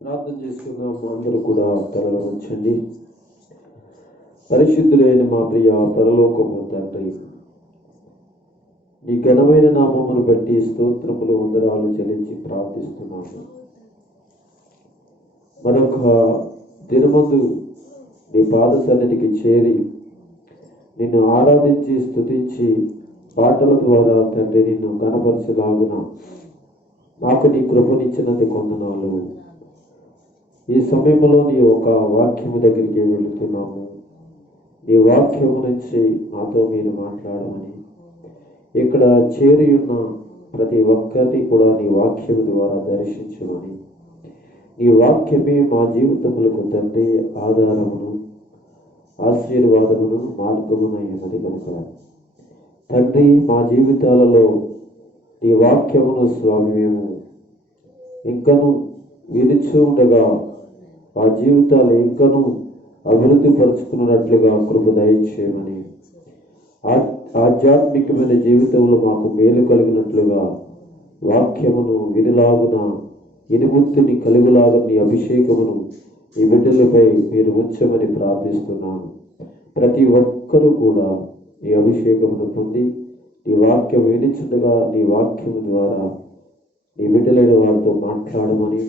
ప్రార్థన చేసుకుందాం. అందరూ కూడా తలలు ఉంచండి. పరిశుద్ధులైన మా ప్రియ పరలోకపు తండ్రి, ఈ ఘనమైన నామమును బట్టి స్తోత్రములు వందనాలు చెల్లించి ప్రార్థిస్తున్నాము. మరొక దినమందు నీ పాద సన్నిధికి చేరి నిన్ను ఆరాధించి స్తుతించి పాటల ద్వారా తండ్రి నిన్ను కనపరచలాగున నాకు నీ కృపనిచ్చినందుకు వందనాలు. ఈ సమయంలో నీ ఒక వాక్యము దగ్గరికి వెళుతున్నాము. నీ వాక్యము నుంచి నాతో మీరు మాట్లాడమని, ఇక్కడ చేరి ఉన్న ప్రతి ఒక్కరిని కూడా నీ వాక్యము ద్వారా దర్శించమని, నీ వాక్యమే మా జీవితములకు తండ్రి ఆధారమును, ఆశీర్వాదమును, మార్గమునైనది కనుక తండ్రి మా జీవితాలలో నీ వాక్యమును స్వామి మేము ఇంకను విరుచు ఉండగా ఆ జీవితాలు ఇంకను అభివృద్ధి పరుచుకున్నట్లుగా కృప దయచేయమని, ఆధ్యాత్మికమైన జీవితంలో మాకు మేలు కలిగినట్లుగా వాక్యమును వినిలాగున ఇనుముత్తుని కలుగులాగా నీ అభిషేకమును ఈ బిడ్డలపై మీరు ఉంచమని ప్రార్థిస్తున్నాను. ప్రతి ఒక్కరూ కూడా ఈ అభిషేకమును పొంది నీ వాక్యం వినిచుండగా నీ వాక్యము ద్వారా నీ బిడ్డలైన వారితో మాట్లాడమని,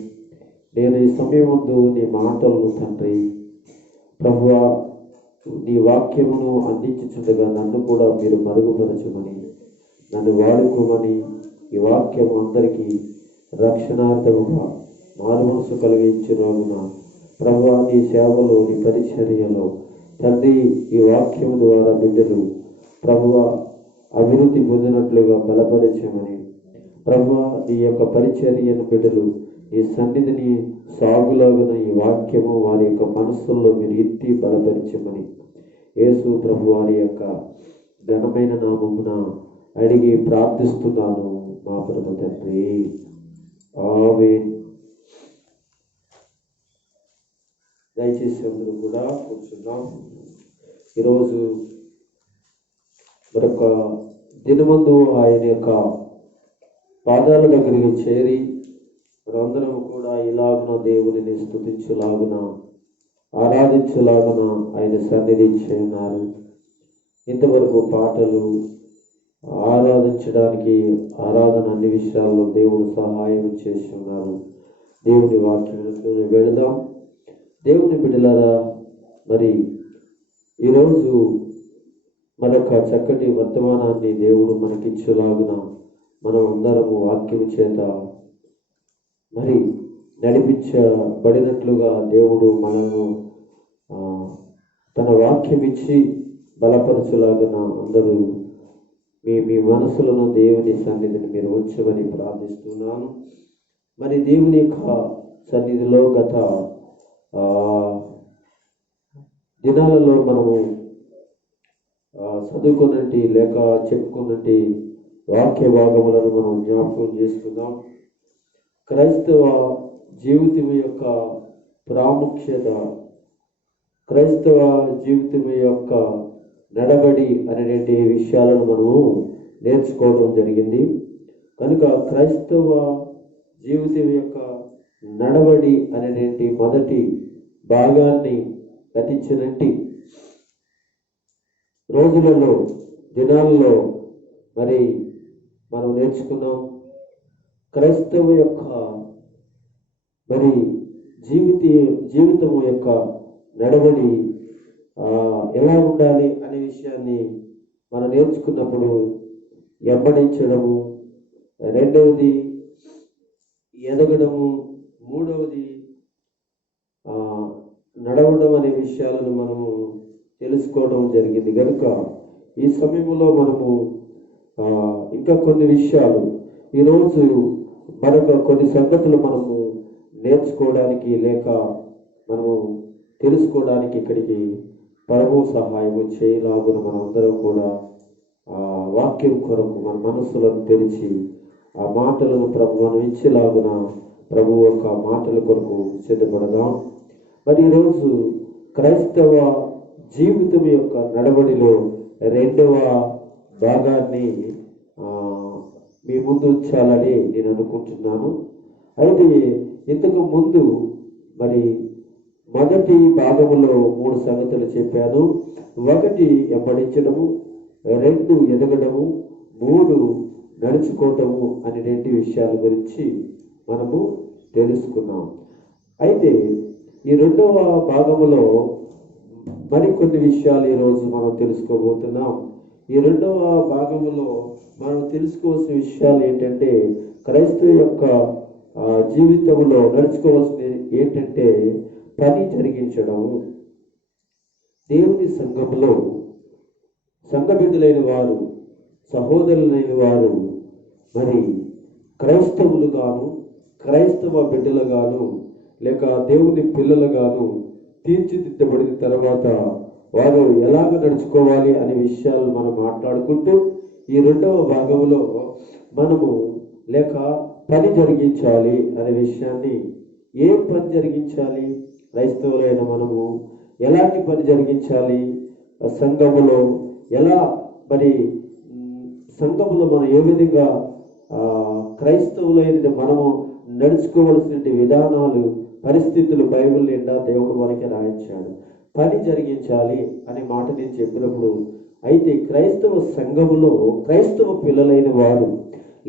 నేను ఈ సమయమందు నీ మాటలను తండ్రి ప్రభువా నీ వాక్యమును అందించుచుండగా నన్ను కూడా మీరు మరుగుపరచమని, నన్ను వాడుకోమని, ఈ వాక్యము అందరికీ రక్షణార్థముగా మారు మనసు కలిగించులాగున ప్రభువా నీ సేవలో నీ పరిచర్యలో తండ్రి ఈ వాక్యము ద్వారా బిడ్డలు ప్రభువా అభివృద్ధి పొందినట్లుగా బలపరచమని, ప్రభువా ఈ యొక్క పరిచర్యను బిడ్డలు ఈ సన్నిధిని సాగులాగున ఈ వాక్యము వారి యొక్క మనస్సుల్లో మీరు ఎత్తి బలపరచమని యేసు ప్రభు వారి యొక్క ఘనమైన నామమున అడిగి ప్రార్థిస్తున్నాను మా ప్రభు తండ్రి, ఆమేన్. దయచేసి అందరూ కూడా కూర్చున్నాం. ఈరోజు మరొక దినమందు ఆయన యొక్క పాదాల దగ్గరికి చేరి మనందరం కూడా ఇలాగున దేవుని స్తుతించులాగున ఆరాధించులాగున ఆయన సన్నిధి చేయున్నారు. ఇంతవరకు పాటలు ఆరాధించడానికి ఆరాధన అన్ని విషయాల్లో దేవుడు సహాయం చేసి ఉన్నారు. దేవుని వాక్యంలో వెళదాం. దేవుని బిడ్డలారా, మరి ఈరోజు మరొక చక్కటి వర్తమానాన్ని దేవుడు మనకిచ్చేలాగున మనం అందరము వాక్యము చేత మరి నడిపించబడినట్లుగా దేవుడు మనము తన వాక్యం ఇచ్చి బలపరచులాగున అందరూ మీ మనసులను దేవుని సన్నిధిని మీరు ఉంచమని ప్రార్థిస్తున్నాను. మరి దేవుని యొక్క సన్నిధిలో గత దినాలలో మనము చదువుకున్నట్టు లేక చెప్పుకున్నట్టు వాక్య భాగములను మనం జ్ఞాపకం చేసుకుందాం. క్రైస్తవ జీవితం యొక్క ప్రాముఖ్యత, క్రైస్తవ జీవితం యొక్క నడబడి అనేటువంటి విషయాలను మనము నేర్చుకోవడం జరిగింది. కనుక క్రైస్తవ జీవితం యొక్క నడబడి అనేటువంటి మొదటి భాగాన్ని గతించినట్టు రోజులలో దినాలలో మరి మనం నేర్చుకున్నాం. క్రైస్తవ యొక్క మరి జీవితం యొక్క నడవడి ఎలా ఉండాలి అనే విషయాన్ని మనం నేర్చుకున్నప్పుడు వెంబడించడము, రెండవది ఎదగడము, మూడవది నడవడం అనే విషయాలను మనము తెలుసుకోవడం జరిగింది. కనుక ఈ సమయంలో మనము ఇంకా కొన్ని విషయాలు ఈరోజు మరొక కొన్ని సంగతులు మనము నేర్చుకోవడానికి లేక మనము తెలుసుకోవడానికి ఇక్కడికి ప్రభు సహాయము చేయలాగున మనందరం కూడా వాక్యం కొరకు మన మనస్సులను తెరిచి ఆ మాటలను ప్రభు మనం ఇచ్చేలాగున ప్రభు యొక్క మాటల కొరకు సిద్ధపడదాం. మరి ఈరోజు క్రైస్తవ జీవితం యొక్క నడవడిలో రెండవ భాగాన్ని మీ ముందు ఉంచాలని నేను అనుకుంటున్నాను. అయితే ఇంతకు ముందు మరి మొదటి భాగములో 3 సంగతులు చెప్పాను. 1 వెంబడించడము, 2 ఎదగడము, 3 నడుచుకోవటము అనే 2 విషయాల గురించి మనము తెలుసుకున్నాం. అయితే ఈ 2వ భాగములో మరికొన్ని విషయాలు ఈరోజు మనం తెలుసుకోబోతున్నాం. ఈ 2వ భాగములో మనం తెలుసుకోవాల్సిన విషయాలు ఏంటంటే, క్రైస్తవ యొక్క జీవితంలో నడుచుకోవాల్సింది ఏంటంటే పని జరిగించడం. దేవుని సంఘములో సంఘ బిడ్డలైన వారు, సహోదరులైన వారు మరి క్రైస్తవులుగాను, క్రైస్తవ బిడ్డలుగాను, లేక దేవుని పిల్లలుగాను తీర్చిదిద్దబడిన తర్వాత వారు ఎలాగ నడుచుకోవాలి అనే విషయాలు మనం మాట్లాడుకుంటూ ఈ 2వ భాగంలో మనము లేక పని జరిగించాలి అనే విషయాన్ని, ఏం పని జరిగించాలి, క్రైస్తవులైన మనము ఎలాంటి పని జరిగించాలి, సంఘములో ఎలా మరి సంఘములో మనం ఏ విధంగా క్రైస్తవులైన మనము నడుచుకోవలసిన విధానాలు, పరిస్థితులు బైబిల్ నిండా దేవుడు మనకి రాయించాడు. పని జరిగించాలి అనే మాట నేను చెప్పినప్పుడు, అయితే క్రైస్తవ సంఘములో క్రైస్తవ పిల్లలైన వారు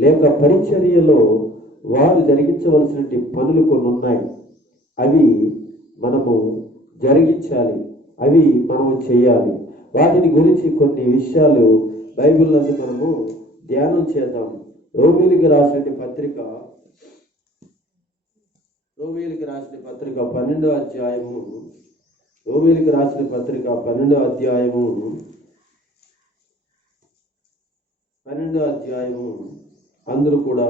లేక పరిచర్యలో వారు జరిగించవలసిన పనులు కొన్ని ఉన్నాయి. అవి మనము జరిగించాలి, అవి మనము చేయాలి. వాటిని గురించి కొన్ని విషయాలు బైబిల్లో మనము ధ్యానం చేద్దాం. రోమీయులకు రాసిన పత్రిక 12వ అధ్యాయము, రోమీయులకు రాసిన పత్రిక 12వ అధ్యాయము అందరూ కూడా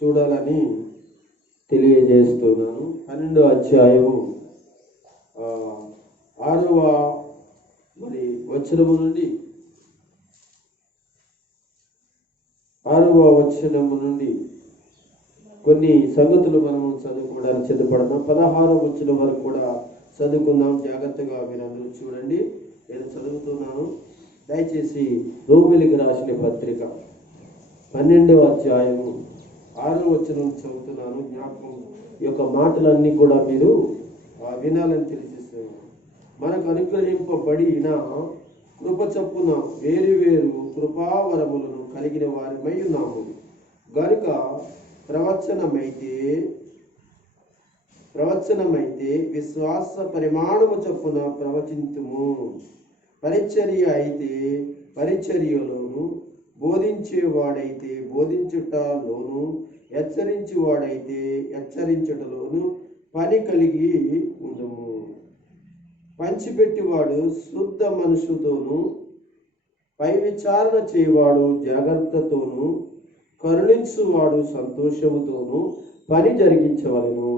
చూడాలని తెలియజేస్తున్నాను. 12వ అధ్యాయము 6వ మరి వచనము నుండి 6వ వచనము నుండి కొన్ని సంగతులు మనము చదువుకోవడానికి సిద్ధపడదాం. 16వ వచనం వరకు కూడా చదువుకుందాం. జాగ్రత్తగా మీరందరూ చూడండి. నేను చదువుతున్నాను. దయచేసి రోమీయులకు రాసిన పత్రిక 12వ అధ్యాయము 6వ వచనం చదువుతున్నాను. జ్ఞాపకం ఈ యొక్క మాటలన్నీ కూడా మీరు వినాలని తెలియజేస్తున్నాను. మనకు అనుగ్రహింపబడిన కృప చొప్పున వేరు వేరు కృపావరములను కలిగిన వారిమై ఉన్నాము గనుక ప్రవచనమైతే విశ్వాస పరిమాణము చొప్పున ప్రవచింతుము, పరిచర్య అయితే పరిచర్యలోను, బోధించేవాడైతే బోధించుటలోను, హెచ్చరించువాడైతే హెచ్చరించుటలోను పని కలిగి ఉండుము. పంచిపెట్టివాడు శుద్ధ మనసుతోను, పై విచారణ చేయవాడు జాగ్రత్తతోను, కరుణించువాడు సంతోషముతోను పని జరిగించవలెను.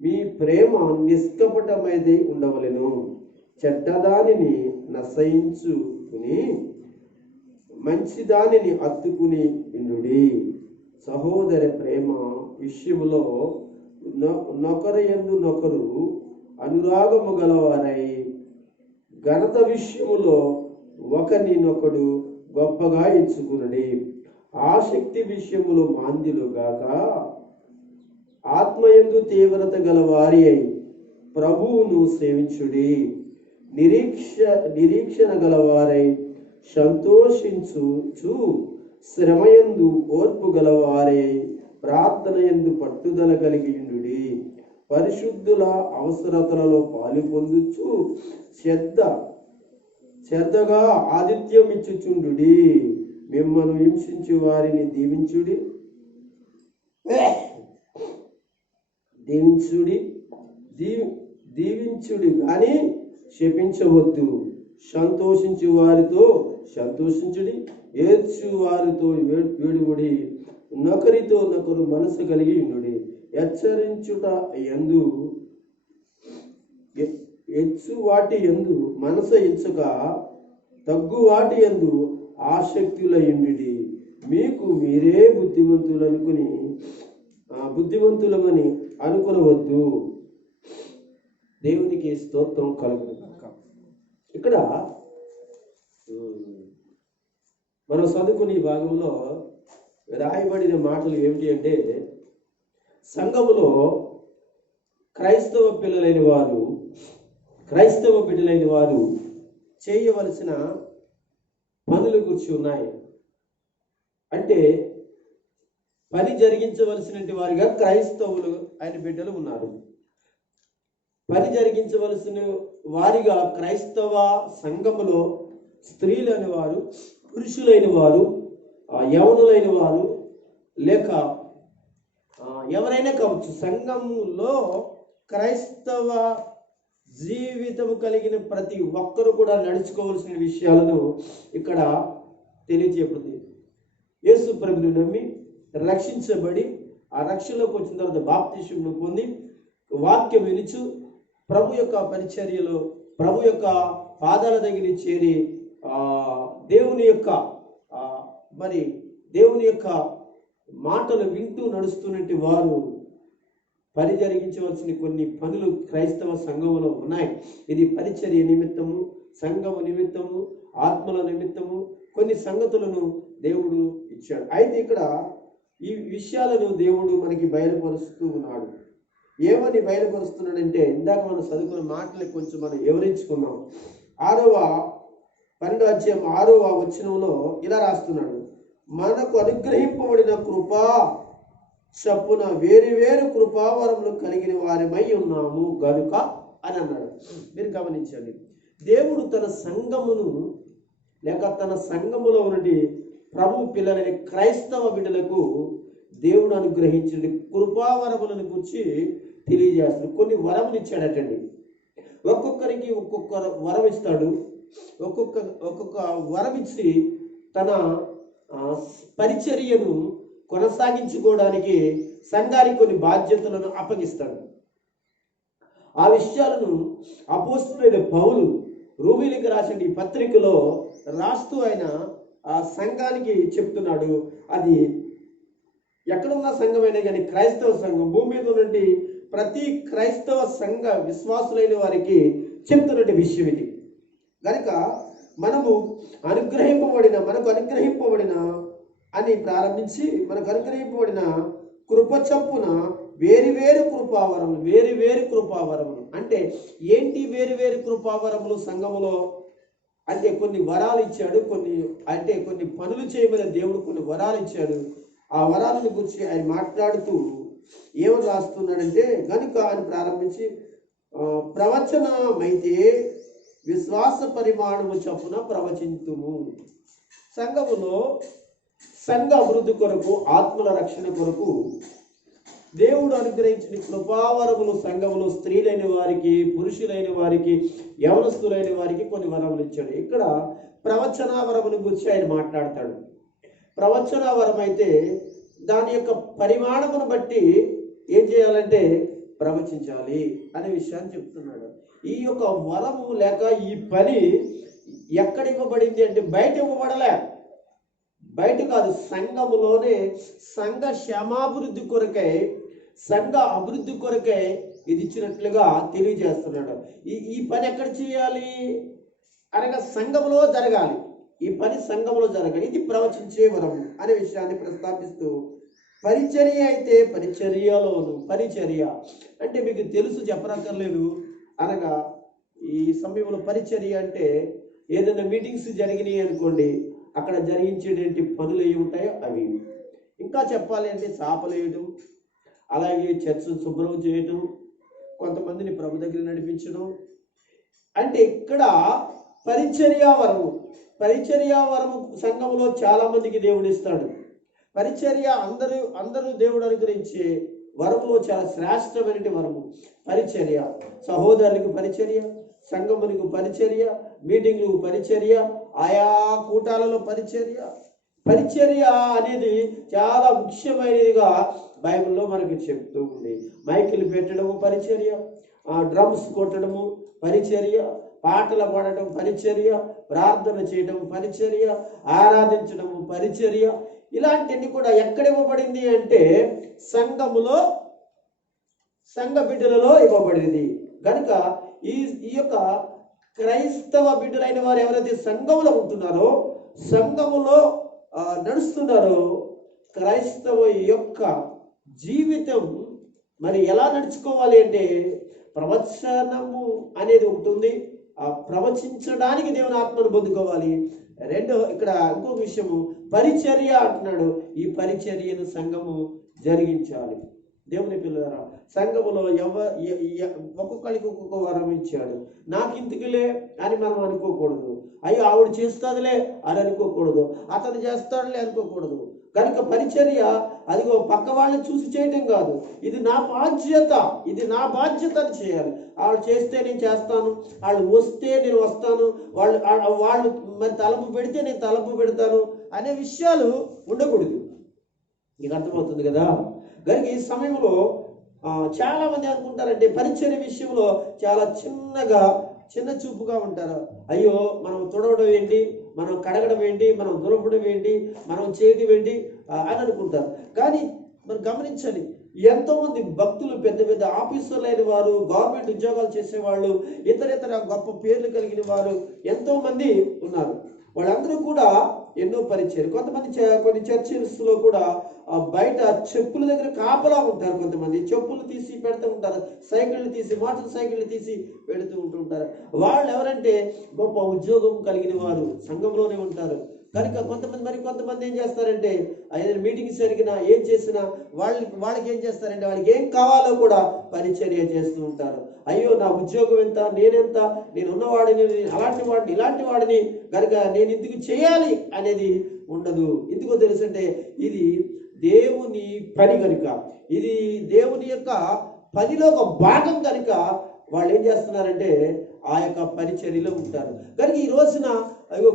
మీ ప్రేమ నిష్కపటమైనది ఉండవలెను. చెడ్డదానిని నశయించుకుని మంచిదానిని అత్తుకుని ఉండుడి. సహోదర ప్రేమ విషయములో నొకరు యందు నొకరు అనురాగము గలవారై, ఘనత విషయములో ఒకరినొకడు గొప్పగా ఎంచుకునడి. ఆసక్తి విషయములో మాంద్యులు గాక, ఆత్మయందు తీవ్రత గలవారి అయి ప్రభువును సేవించుడి. నిరీక్షణ గలవారై సంతోషించుచు, శ్రమయందు ఓర్పు గలవారై ప్రార్థనయందు పట్టుదల కలిగి ఉండుడి. పరిశుద్ధుల అవసరతలలో పాలు పొందుచు శ్రద్ధగా ఆతిథ్యం ఇచ్చుచుండుడి. మిమ్మల్ని హింసించు వారిని దీవించుడి కానీ శపించవద్దు. సంతోషించు వారితో సంతోషించుడి, ఏడ్చు వారితో వేడుముడి. నొకరితో నొకరు మనసు కలిగి ఉండుడి. హెచ్చరించుట యందు హెచ్చు వాటి యందు మనసు ఎంచుక, తగ్గు వాటి యందు ఆసక్తులయుండి. మీకు మీరే బుద్ధిమంతులమని అనుకొనవద్దు. దేవునికి స్తోత్రం కలుగును గాక. ఇక్కడ మనం చదువుకునే భాగంలో రాయబడిన మాటలు ఏమిటి అంటే, సంఘములో క్రైస్తవ బిడ్డలైన వారు చేయవలసిన పనులు గురించి ఉన్నాయి. అంటే పని జరిగించవలసిన వారిగా క్రైస్తవులు ఆయన బిడ్డలు ఉన్నారు. పని జరిగించవలసిన వారిగా క్రైస్తవ సంఘములో స్త్రీలైన వారు, పురుషులైన వారు, యవనులైన వారు, లేక ఎవరైనా కావచ్చు, సంఘములో క్రైస్తవ జీవితం కలిగిన ప్రతి ఒక్కరు కూడా నడుచుకోవాల్సిన విషయాలను ఇక్కడ తెలియజేయబడింది. యేసు ప్రభువుని నమ్మి రక్షించబడి ఆ రక్షణలోకి వచ్చిన తర్వాత బాప్తిస్మం పొంది వాక్యం వినుచు ప్రభు యొక్క పరిచర్యలో ప్రభు యొక్క పాదాల దగ్గర చేరి దేవుని యొక్క మాటలు వింటూ నడుస్తున్నట్టు వారు పని జరిగించవలసిన కొన్ని పనులు క్రైస్తవ సంఘములో ఉన్నాయి. ఇది పరిచర్య నిమిత్తము, సంఘము నిమిత్తము, ఆత్మల నిమిత్తము కొన్ని సంగతులను దేవుడు ఇచ్చాడు. అయితే ఇక్కడ ఈ విషయాలను దేవుడు మనకి బయలుపరుస్తూ ఉన్నాడు. ఏమని బయలుపరుస్తున్నాడంటే, ఇందాక మనం చదువుకున్న మాటలు కొంచెం మనం వివరించుకున్నాం. 12వ వచనంలో ఇలా రాస్తున్నాడు, మనకు అనుగ్రహింపబడిన కృపా చప్పున వేరు కృపావరములు కలిగిన వారిమై ఉన్నాము గనుక అని అన్నాడు. మీరు గమనించండి, దేవుడు తన సంఘమును లేక తన సంఘములో ఉన్నటి ప్రభు పిల్లలని క్రైస్తవ బిడ్డలకు దేవుడు అనుగ్రహించిన కృపావరములను గురించి తెలియజేస్తాడు. కొన్ని వరములు ఇచ్చాడటండి. ఒక్కొక్కరికి ఒక్కొక్క వరం ఇస్తాడు. ఒక్కొక్క వరం ఇచ్చి తన పరిచర్యను కొనసాగించుకోవడానికి సంఘానికి కొన్ని బాధ్యతలను అప్పగిస్తాడు. ఆ విషయాలను అపోస్తలుడైన పౌలు రోమీయులకు రాసిన ఈ పత్రికలో రాస్తూ ఆయన ఆ సంఘానికి చెప్తున్నాడు. అది ఎక్కడున్న సంఘమైనా కానీ క్రైస్తవ సంఘం, భూమి మీద ఉన్నటువంటి ప్రతి క్రైస్తవ సంఘ విశ్వాసులైన వారికి చెప్తున్నటువంటి విషయం ఇది. కనుక మనకు అనుగ్రహింపబడిన అని ప్రారంభించి మనకు అనుగ్రహింపబడిన కృప చప్పున వేరు కృపావరములు అంటే ఏంటి? వేరు కృపావరములు సంఘములో అంటే కొన్ని వరాలు ఇచ్చాడు. కొన్ని పనులు చేయమని దేవుడు కొన్ని వరాలు ఇచ్చాడు. ఆ వరాలను గురించి ఆయన మాట్లాడుతూ ఏమని రాస్తున్నాడంటే, గనుక అని ప్రారంభించి ప్రవచనమైతే విశ్వాస పరిమాణము చొప్పున ప్రవచింతుము. సంఘములో సంఘ అభివృద్ధి కొరకు, ఆత్మల రక్షణ కొరకు దేవుడు అనుగ్రహించిన కృపావరములు సంఘములో స్త్రీలైన వారికి, పురుషులైన వారికి, యవనస్తులైన వారికి కొన్ని వరములు ఇచ్చాడు. ఇక్కడ ప్రవచన వరముల గురించి ఆయన మాట్లాడతాడు. ప్రవచన వరం అయితే దాని యొక్క పరిమాణమును బట్టి ఏం చేయాలంటే ప్రవచించాలి అనే విషయాన్ని చెప్తున్నాడు. ఈ యొక్క వరము లేక ఈ పని ఎక్కడ ఇవ్వబడింది అంటే బయట ఇవ్వబడలే, బయట కాదు, సంఘములోనే సంఘ క్షేమాభివృద్ధి కొరకై, సంఘ అభివృద్ధి కొరకై ఇది ఇచ్చినట్లుగా తెలియజేస్తున్నాడు. ఈ పని ఎక్కడ చేయాలి అనగా సంఘములో జరగాలి. ఈ పని సంఘములో జరగాలి. ఇది ప్రవచించే వరము అనే విషయాన్ని ప్రస్తావిస్తూ, పరిచర్య అయితే పరిచర్యలోను, పరిచర్య అంటే మీకు తెలుసు, చెప్పనక్కర్లేదు. అనగా ఈ సమయంలో పరిచర్య అంటే ఏదైనా మీటింగ్స్ జరిగినాయి అనుకోండి, అక్కడ జరిగించేటువంటి పనులు ఏమి ఉంటాయో అవి. ఇంకా చెప్పాలి అంటే చాపలేయడం, అలాగే చర్చ్ శుభ్రం చేయడం, కొంతమందిని ప్రభు దగ్గర నడిపించడం. అంటే ఇక్కడ పరిచర్యావరము సంఘంలో చాలా మందికి దేవుడు ఇస్తాడు. పరిచర్య అందరూ దేవుడు అనుగ్రహించే వరములో చాలా శ్రేష్టమైన వరము పరిచర్య. సహోదరులకు పరిచర్య, సంఘమునికి పరిచర్య, మీటింగ్లకు పరిచర్య, ఆయా కూటాలలో పరిచర్య అనేది చాలా ముఖ్యమైనదిగా బైబిల్లో మనకు చెప్తూ ఉంది. మైకులు పెట్టడము పరిచర్య, డ్రమ్స్ కొట్టడము పరిచర్య, పాటలు పాడటం పరిచర్య, ప్రార్థన చేయడం పరిచర్య, ఆరాధించడము పరిచర్య. ఇలాంటివన్నీ కూడా ఎక్కడ ఇవ్వబడింది అంటే సంఘములో, సంఘ బిడ్డలలో ఇవ్వబడింది. కనుక ఈ యొక్క క్రైస్తవ బిడ్డలైన వారు ఎవరైతే సంఘములో ఉంటున్నారో, సంఘములో నడుస్తున్నారో, క్రైస్తవ యొక్క జీవితం మరి ఎలా నడుచుకోవాలి అంటే ప్రవచనము అనేది ఒకటి ఉంది. ఆ ప్రవచించడానికి దేవుని ఆత్మను పొందుకోవాలి. రెండో ఇక్కడ ఇంకొక విషయము పరిచర్య అంటున్నాడు. ఈ పరిచర్యను సంఘము జరిగించాలి. దేవుని పిల్లరా, సంఘములో ఒక్కొక్కరికి ఒక్కొక్క వరం ఇచ్చాడు. నాకు ఇంతకులే అని మనం అనుకోకూడదు. అయ్యో ఆవిడ చేస్తుందిలే అని అనుకోకూడదు. అతను చేస్తాడులే అనుకోకూడదు. కనుక పరిచర్య అదిగో పక్క వాళ్ళని చూసి చేయటం కాదు. ఇది నా బాధ్యత, ఇది నా బాధ్యత అని చేయాలి. వాళ్ళు చేస్తే నేను చేస్తాను, వాళ్ళు వస్తే నేను వస్తాను, వాళ్ళు మరి తలంపు పెడితే నేను తలంపు పెడతాను అనే విషయాలు ఉండకూడదు. నీకు అర్థమవుతుంది కదా. కనుక ఈ సమయంలో చాలా మంది అనుకుంటారంటే పరిచర్య విషయంలో చాలా చిన్న చూపుగా ఉంటారు. అయ్యో మనం తుడవడం ఏంటి, మనం కడగడం ఏంటి, మనం దులపడం ఏంటి, మనం చేయడం ఏంటి అని అనుకుంటారు. కానీ మనం గమనించాలి, ఎంతోమంది భక్తులు, పెద్ద పెద్ద ఆఫీసర్లు అయిన వారు, గవర్నమెంట్ ఉద్యోగాలు చేసేవాళ్ళు, ఇతర గొప్ప పేర్లు కలిగిన వారు ఎంతో మంది ఉన్నారు. వాళ్ళందరూ కూడా ఎన్నో పరిచయాలు. కొంతమంది కొన్ని చర్చిల్లో కూడా బయట చెప్పుల దగ్గర కాపలా ఉంటారు. కొంతమంది చెప్పులు తీసి పెడుతూ ఉంటారు, సైకిళ్ళు తీసి, మోటార్ సైకిళ్ళు తీసి పెడుతూ ఉంటుంటారు. వాళ్ళు ఎవరంటే గొప్ప ఉద్యోగం కలిగిన వారు, సంఘంలోనే ఉంటారు. కనుక కొంతమంది ఏం చేస్తారంటే ఏదైనా మీటింగ్స్ జరిగినా ఏం చేసినా వాళ్ళకి ఏం చేస్తారంటే వాళ్ళకి ఏం కావాలో కూడా పరిచర్య చేస్తూ ఉంటారు. అయ్యో నా ఉద్యోగం ఎంత, నేనెంత, నేను ఉన్నవాడిని, ఇలాంటి వాడిని కనుక నేను ఇందుకు చేయాలి అనేది ఉండదు. ఎందుకో తెలుసంటే ఇది దేవుని పని కనుక, ఇది దేవుని యొక్క పనిలో ఒక భాగం కనుక వాళ్ళు ఏం చేస్తున్నారంటే ఆ యొక్క పరిచర్యలో ఉంటారు. కనుక ఈ రోజున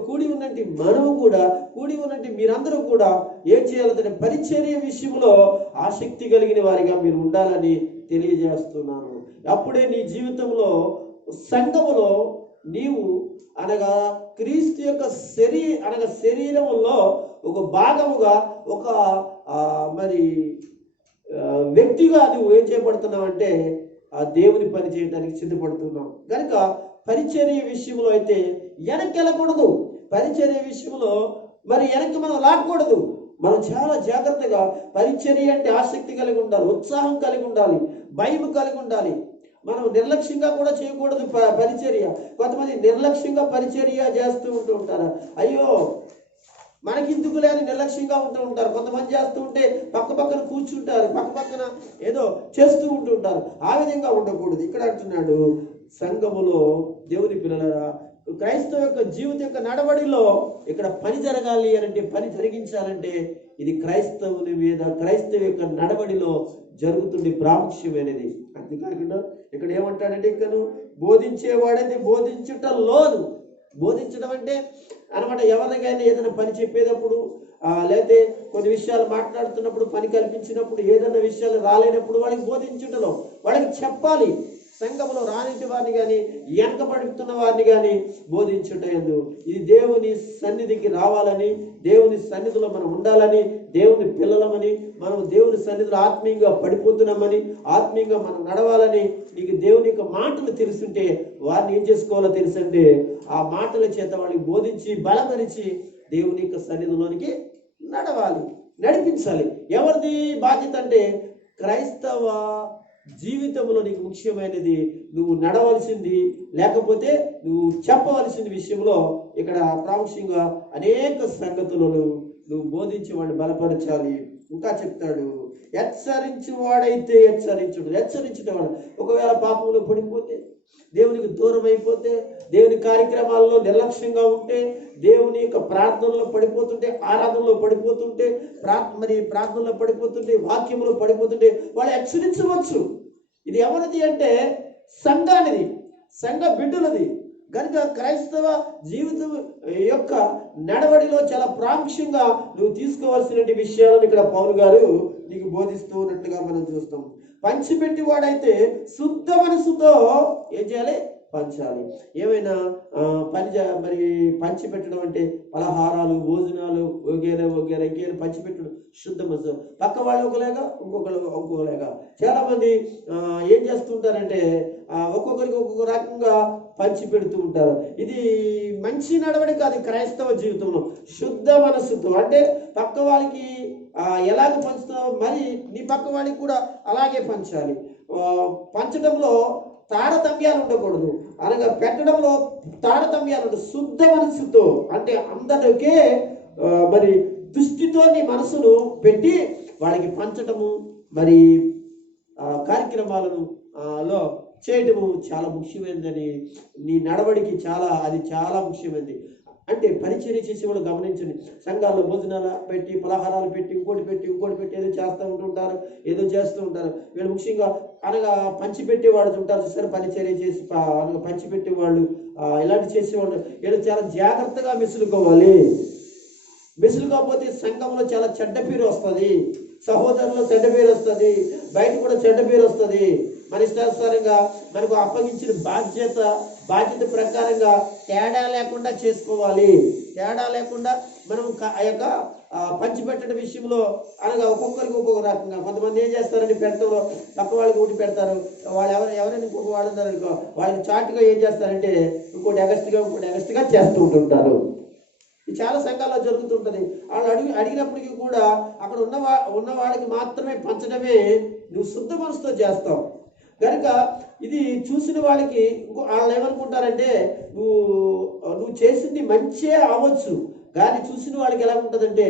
కూడి ఉన్నట్టు మనము కూడా, కూడి ఉన్నట్టు మీరందరూ కూడా ఏం చేయాలంటే పరిచర్య విషయంలో ఆసక్తి కలిగిన వారిగా మీరు ఉండాలని తెలియజేస్తున్నాను. అప్పుడే నీ జీవితంలో, సంఘములో నీవు అనగా క్రీస్తు యొక్క శరీరములో ఒక భాగముగా, ఒక మరి వ్యక్తిగా నువ్వు ఏం చేయబడుతున్నావు అంటే ఆ దేవుని పని చేయడానికి సిద్ధపడుతున్నాం. కనుక పరిచర్య విషయంలో అయితే వెనక్కి వెళ్ళకూడదు. పరిచర్య విషయంలో మరి వెనక్కి మనం లాక్కూడదు. మనం చాలా జాగ్రత్తగా పరిచర్య అంటే ఆసక్తి కలిగి ఉండాలి, ఉత్సాహం కలిగి ఉండాలి, భయం కలిగి ఉండాలి. మనం నిర్లక్ష్యంగా కూడా చేయకూడదు పరిచర్య. కొంతమంది నిర్లక్ష్యంగా పరిచర్య చేస్తూ ఉంటారు. అయ్యో మనకిందుకు లేని నిర్లక్ష్యంగా ఉంటూ ఉంటారు. కొంతమంది చేస్తూ ఉంటే పక్కన కూర్చుంటారు, పక్కన ఏదో చేస్తూ ఉంటారు. ఆ విధంగా ఉండకూడదు. ఇక్కడ అంటున్నాడు, సంఘములో దేవుని పిల్లలరా, క్రైస్తవ యొక్క జీవితం యొక్క నడవడిలో ఇక్కడ పని జరగాలి అంటే, పని జరిగించాలంటే ఇది క్రైస్తవుని మీద, క్రైస్తవ యొక్క నడవడిలో జరుగుతుంది ప్రాముఖ్యమైనది. అంతేకాకుండా ఇక్కడ ఏమంటాడంటే, ఇక్కడ బోధించేవాడైతే బోధించటంలోను, బోధించడం అంటే అనమాట ఎవరికైనా ఏదైనా పని చెప్పేటప్పుడు, లేకపోతే కొన్ని విషయాలు మాట్లాడుతున్నప్పుడు, పని కల్పించినప్పుడు, ఏదైనా విషయాలు రాలేనప్పుడు వాళ్ళకి బోధించటంలో, వాళ్ళకి చెప్పాలి. సంఘంలో రానిటి వారిని కానీ, వెనకబడుతున్న వారిని కానీ బోధించుటయందు ఇది దేవుని సన్నిధికి రావాలని, దేవుని సన్నిధిలో మనం ఉండాలని, దేవుని పిల్లలమని, మనం దేవుని సన్నిధిలో ఆత్మీయంగా పడిపోతున్నామని, ఆత్మీయంగా మనం నడవాలని నీకు దేవుని యొక్క మాటలు తెలుసుంటే వారిని ఏం చేసుకోవాలో తెలుసంటే ఆ మాటల చేత వాళ్ళకి బోధించి బలపరిచి దేవుని యొక్క సన్నిధిలోనికి నడిపించాలి. ఎవరిది బాధ్యత అంటే క్రైస్తవ జీవితంలో నీకు ముఖ్యమైనది నువ్వు నడవలసింది, లేకపోతే నువ్వు చెప్పవలసిన విషయంలో ఇక్కడ ప్రాముఖ్యంగా అనేక సంగతులను నువ్వు బోధించి వాడిని బలపరచాలి. ఇంకా చెప్తాడు, హెచ్చరించువాడైతే హెచ్చరించుటవాడు. ఒకవేళ పాపంలో పడిపోతే, దేవునికి దూరం అయిపోతే, దేవుని కార్యక్రమాల్లో నిర్లక్ష్యంగా ఉంటే, దేవుని యొక్క ప్రార్థనలో పడిపోతుంటే, ఆరాధనలో పడిపోతుంటే, ప్రార్థనలో పడిపోతుంటే, వాక్యంలో పడిపోతుంటే వాళ్ళు హెచ్చరించవచ్చు. ఇది ఎవరిది అంటే సంఘానిది, సంఘ బిడ్డలది. కనుక క్రైస్తవ జీవితం యొక్క నడవడిలో చాలా ప్రాముఖ్యంగా నువ్వు తీసుకోవాల్సిన విషయాలను ఇక్కడ పౌలు గారు నీకు బోధిస్తూ ఉన్నట్లుగా మనం చూస్తాం. పంచిపెట్టి వాడైతే శుద్ధ మనసుతో ఏం చేయాలి? పంచాలి. ఏమైనా పంచిపెట్టడం అంటే పలహారాలు, భోజనాలు వగేరే ఇంకేమైనా పంచిపెట్టడం శుద్ధ మనసు. పక్క వాళ్ళు ఒకలాగా, ఇంకొకలాగా. చాలా మంది ఏం చేస్తుంటారంటే ఒక్కొక్కరికి ఒక్కొక్క రకంగా పంచి పెడుతూ ఉంటారు. ఇది మంచి నడవడి కాదు క్రైస్తవ జీవితంలో. శుద్ధ మనస్సుతో అంటే పక్క వాళ్ళకి ఎలాగ పంచుతావో మరి నీ పక్క వాడికి కూడా అలాగే పంచాలి. పంచడంలో తారతమ్యాలు ఉండకూడదు, అనగా పెట్టడంలో తారతమ్యాలు ఉండదు. శుద్ధ మనసుతో అంటే అందరికే మరి దృష్టితో నీ మనసును పెట్టి వాళ్ళకి పంచటము మరి కార్యక్రమాలను లో చేయటము చాలా ముఖ్యమైనదని, నీ నడవడికి అది చాలా ముఖ్యమైనది. అంటే పరిచర్య చేసేవాళ్ళు గమనించండి, సంఘాల్లో భోజనాలు పెట్టి, పలహారాలు పెట్టి, ఇంకోటి పెట్టి ఏదో చేస్తూ ఉంటారు. వీళ్ళు ముఖ్యంగా అనగా పంచిపెట్టేవాళ్ళు ఉంటారు సరే, పరిచర్య చేసి పంచిపెట్టేవాళ్ళు, ఇలాంటి చేసేవాళ్ళు వీళ్ళు చాలా జాగ్రత్తగా మెసులుకోవాలి. మెసులుకోకపోతే సంఘంలో చాలా చెడ్డ పేరు వస్తుంది, సహోదరులు చెడ్డ పేరు వస్తుంది, బయట కూడా చెడ్డ పేరు వస్తుంది. మన ఇష్టానుసారంగా మనకు అప్పగించిన బాధ్యత ప్రకారంగా తేడా లేకుండా చేసుకోవాలి. తేడా లేకుండా మనం ఆ యొక్క పంచిపెట్టడం విషయంలో అనగా ఒక్కొక్కరికి ఒక్కొక్క రకంగా, కొంతమంది ఏం చేస్తారంటే పెట్టడంలో పక్క వాళ్ళకి ఒకటి పెడతారు, వాళ్ళు ఎవరైనా ఇంకొక వాడు ఉన్నారనుకో వాళ్ళని చాటుగా ఏం చేస్తారంటే ఇంకోటి ఎగస్ట్గా చేస్తూ ఉంటుంటారు. ఇది చాలా సంఘాల్లో జరుగుతుంటుంది. వాళ్ళు అడిగినప్పటికీ కూడా అక్కడ ఉన్న వాళ్ళకి మాత్రమే పంచడమే నువ్వు శుద్ధ మనసుతో చేస్తావు కనుక ఇది చూసిన వాళ్ళకి వాళ్ళు ఏమనుకుంటారంటే నువ్వు చేసింది మంచే అవ్వచ్చు, కానీ చూసిన వాళ్ళకి ఎలా ఉంటుందంటే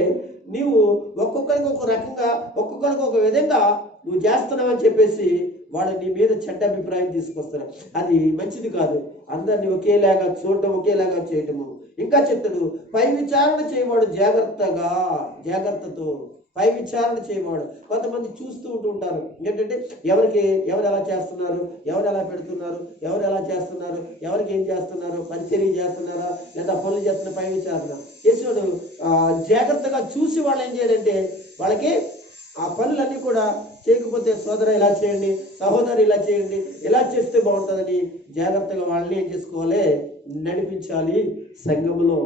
నీవు ఒక్కొక్కరికి ఒక రకంగా, ఒక్కొక్కరికి ఒక విధంగా నువ్వు చేస్తున్నావని చెప్పేసి వాళ్ళు నీ మీద చెడ్డ అభిప్రాయం తీసుకొస్తారు. అది మంచిది కాదు. అందరినీ ఒకేలాగా చూడటం, ఒకేలాగా చేయటము. ఇంకా చెప్తాడు, పై విచారణ చేయవాడు జాగ్రత్తతో పై విచారణ చేయవాడు. కొంతమంది చూస్తూ ఉంటారు ఏంటంటే ఎవరు ఎలా చేస్తున్నారు, ఎవరు ఎలా పెడుతున్నారు, ఎవరు ఎలా చేస్తున్నారు, ఎవరికి ఏం చేస్తున్నారు, పరిచర్య చేస్తున్నారా లేదా పనులు చేస్తున్న పై విచారణ చేసేవాడు జాగ్రత్తగా చూసి వాళ్ళు ఏం చేయాలంటే వాళ్ళకి ఆ పనులన్నీ కూడా చేయకపోతే సోదర ఇలా చేయండి, సహోదరు ఇలా చేయండి, ఇలా చేస్తే బాగుంటుందని జాగ్రత్తగా వాళ్ళని ఏం చేసుకోవాలి, నడిపించాలి. సంఘములో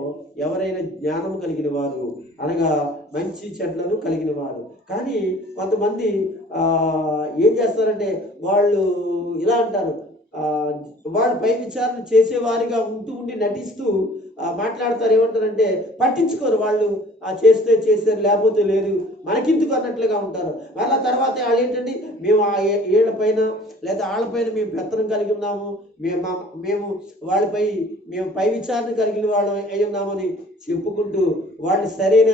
ఎవరైనా జ్ఞానం కలిగిన వారు అనగా మంచి చెడ్లను కలిగిన వారు. కానీ కొంతమంది ఏం చేస్తారంటే వాళ్ళు ఇలా అంటారు, వాళ్ళు పై విచారణ చేసేవారిగా ఉండి నటిస్తూ మాట్లాడతారు. ఏమంటారంటే పట్టించుకోరు, వాళ్ళు చేశారు లేకపోతే లేదు మనకిందుకు అన్నట్లుగా ఉంటారు. మళ్ళీ తర్వాత వాళ్ళు ఏంటంటే మేము ఏళ్ళ పైన లేదా వాళ్ళపైన మేము పెత్తనం కలిగి ఉన్నాము, మేము వాళ్ళపై పై విచారణ కలిగిన వాళ్ళు అయి ఉన్నామని చెప్పుకుంటూ వాళ్ళు సరైన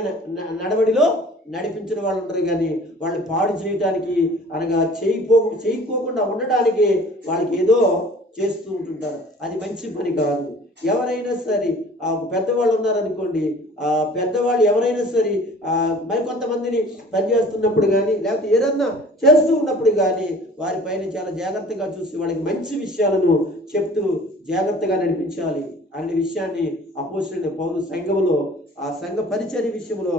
నడవడిలో నడిపించిన వాళ్ళు ఉంటారు. కానీ వాళ్ళు పాడు చేయడానికి అనగా చేయకోకుండా ఉండడానికి వాళ్ళకి ఏదో చేస్తూ ఉంటుంటారు. అది మంచి పని కాదు. ఎవరైనా సరే పెద్దవాళ్ళు ఉన్నారనుకోండి, పెద్దవాళ్ళు ఎవరైనా సరే మరికొంతమందిని పనిచేస్తున్నప్పుడు కానీ లేకపోతే ఏదన్నా చేస్తూ ఉన్నప్పుడు కానీ వారిపైన చాలా జాగ్రత్తగా చూసి వాళ్ళకి మంచి విషయాలను చెప్తూ జాగ్రత్తగా నడిపించాలి అనే విషయాన్ని అపోస్తలుడైన పౌలు సంఘములో ఆ సంఘ పరిచర్య విషయంలో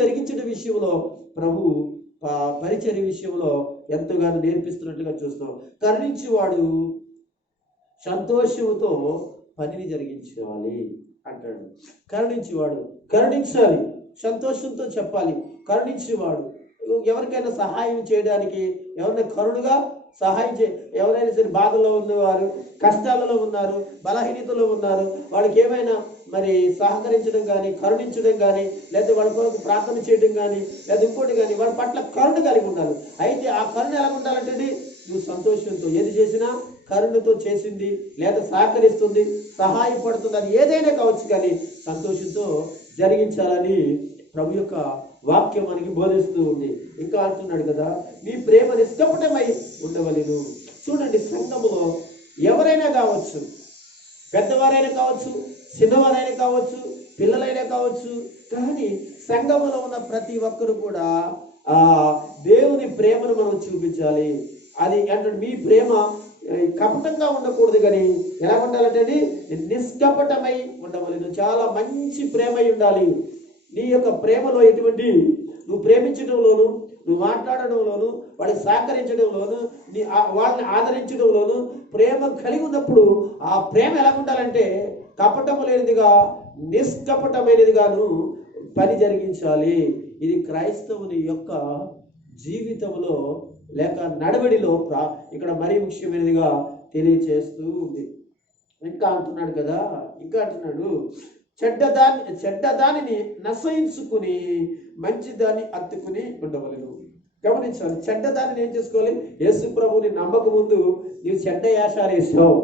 జరిగించడం విషయంలో ప్రభు పరిచర్య విషయంలో ఎంతగానో నేర్పిస్తున్నట్లుగా చూస్తాం. కరుణించేవాడు సంతోషంతో పనిని జరిగించాలి అంటాడు. కరుణించాలి, సంతోషంతో చెప్పాలి. కరుణించేవాడు ఎవరికైనా సహాయం చేయడానికి, ఎవరైనా కరుణగా సహాయం ఎవరైనా సరే బాధల్లో ఉన్నవారు, కష్టాలలో ఉన్నారు, బలహీనతలో ఉన్నారు, వాళ్ళకి ఏమైనా మరి సహకరించడం కానీ, కరుణించడం కానీ, లేదా వాళ్ళ కొరకు ప్రార్థన చేయడం కానీ, లేదా ఇంకోటి కానీ వాళ్ళ పట్ల కరుణ కలిగి ఉండాలి. అయితే ఆ కరుణ ఎలా ఉండాలంటే నువ్వు సంతోషంతో ఏది చేసినా కరుణతో చేసింది లేదా సహకరిస్తుంది, సహాయపడుతుంది, అది ఏదైనా కావచ్చు కానీ సంతోషంతో జరిగించాలని ప్రభు యొక్క వాక్యం మనకి బోధిస్తూ ఉంది. ఇంకా అంటున్నాడు కదా, మీ ప్రేమ నిష్కపటమై ఉండవలెను. చూడండి, సంఘములో ఎవరైనా కావచ్చు, పెద్దవారైనా కావచ్చు, చిన్నవారైనా కావచ్చు, పిల్లలైనా కావచ్చు, కానీ సంఘములో ఉన్న ప్రతి ఒక్కరు కూడా దేవుని ప్రేమను మనం చూపించాలి. అది అంటే మీ ప్రేమ కపటంగా ఉండకూడదు, కానీ ఎలా ఉండాలంటే నిష్కపటమై ఉండవలెను. చాలా మంచి ప్రేమ ఉండాలి. నీ యొక్క ప్రేమలో ఎటువంటి నువ్వు ప్రేమించడంలోను, నువ్వు మాట్లాడడంలోను, వాళ్ళని సహకరించడంలోను, వాళ్ళని ఆదరించడంలోను ప్రేమ కలిగి ఉన్నప్పుడు ఆ ప్రేమ ఎలా ఉండాలంటే కపటము లేనిదిగా, నిష్కపటమైనదిగాను పని జరిగించాలి. ఇది క్రైస్తవుని యొక్క జీవితంలో లేక నడవడిలో ఇక్కడ మరీ ముఖ్యమైనదిగా తెలియచేస్తూ ఉంది. ఇంకా అంటున్నాడు చెడ్డదానిని నశయించుకుని మంచి దాన్ని అత్తుకుని ఉండవలను. గమనించాలి, చెడ్డదాన్ని ఏం చేసుకోవాలి? యేసు ప్రభుని నమ్మక ముందు నీవు చెడ్డ యాశాలు వేసావు,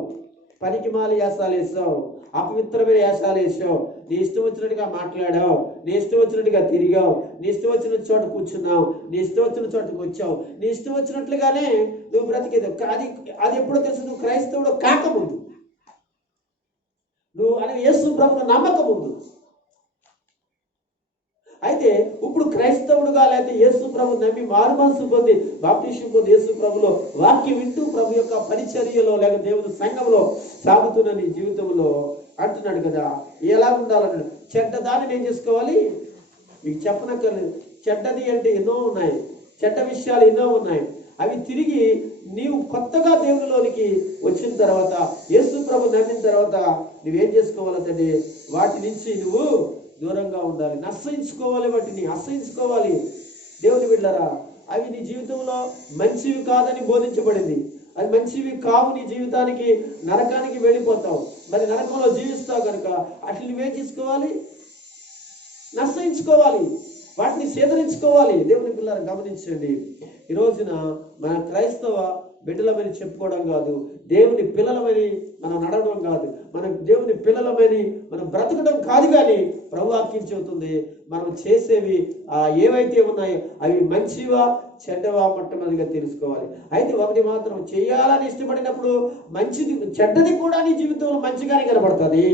పనికిమాలి యాసాలు వేసావు, అపవిత్రమైన యాసాలు వేసావు, నీ ఇష్టం వచ్చినట్టుగా మాట్లాడావు, నీ ఇష్టం వచ్చినట్టుగా తిరిగావు, నీ ఇష్టం వచ్చిన చోట కూర్చున్నావు, నీ ఇష్టం వచ్చిన చోటకు వచ్చావు, నీ ఇష్టం వచ్చినట్లుగానే నువ్వు బ్రతికేది. అది అది ఎప్పుడో తెలుసు? నువ్వు క్రైస్తవుడు కాకముందు, నువ్వు అని యేసు ప్రభువును నమ్మక ముందు. అయితే ఇప్పుడు క్రైస్తవుడుగా లేకపోతే యేసు ప్రభు నమ్మి మారు మనసు పొంది బాప్తిస్మం పొంది యేసు ప్రభులో వాక్యం వింటూ ప్రభు యొక్క పరిచర్యలో లేక దేవుని సంఘంలో సాగుతున్న నీ జీవితంలో అంటున్నాడు కదా, ఎలా ఉండాలన్నాడు? చెడ్డదాన్ని ఏం చేసుకోవాలి? మీకు చెప్పనక్కర్లేదు. చెడ్డది అంటే ఎన్నో ఉన్నాయి, చెడ్డ విషయాలు ఎన్నో ఉన్నాయి. అవి తిరిగి నీవు కొత్తగా దేవునిలోనికి వచ్చిన తర్వాత, యేసు ప్రభు నమ్మిన తర్వాత నువ్వేం చేసుకోవాలంటే వాటి నుంచి నువ్వు దూరంగా ఉండాలి, అసహించుకోవాలి, వాటిని అసహించుకోవాలి. దేవుని బిడ్డలారా, అవి నీ జీవితంలో మంచివి కాదని బోధించబడింది. అది మంచివి కావు, నీ జీవితానికి నరకానికి వెళ్ళిపోతావు, మరి నరకంలో జీవిస్తావు కనుక అట్లా నువ్వేం చేసుకోవాలి? నశించుకోవాలి, వాటిని సేదరించుకోవాలి. దేవుని పిల్లలను గమనించండి, ఈ రోజున మన క్రైస్తవ బిడ్డలమని చెప్పుకోవడం కాదు, దేవుని పిల్లలమని మనం నడవడం కాదు, మన దేవుని పిల్లలమని మనం బ్రతకడం కాదు, కానీ ప్రభు వాక్యం చెబుతుంది మనం చేసేవి ఏవైతే ఉన్నాయో అవి మంచివా చెడ్డవా మొట్టమొదటిగా తెలుసుకోవాలి. అయితే ఒకటి మాత్రం, చేయాలని ఇష్టపడినప్పుడు మంచిది చెడ్డది కూడా నీ జీవితంలో మంచిగానే కనబడుతుంది.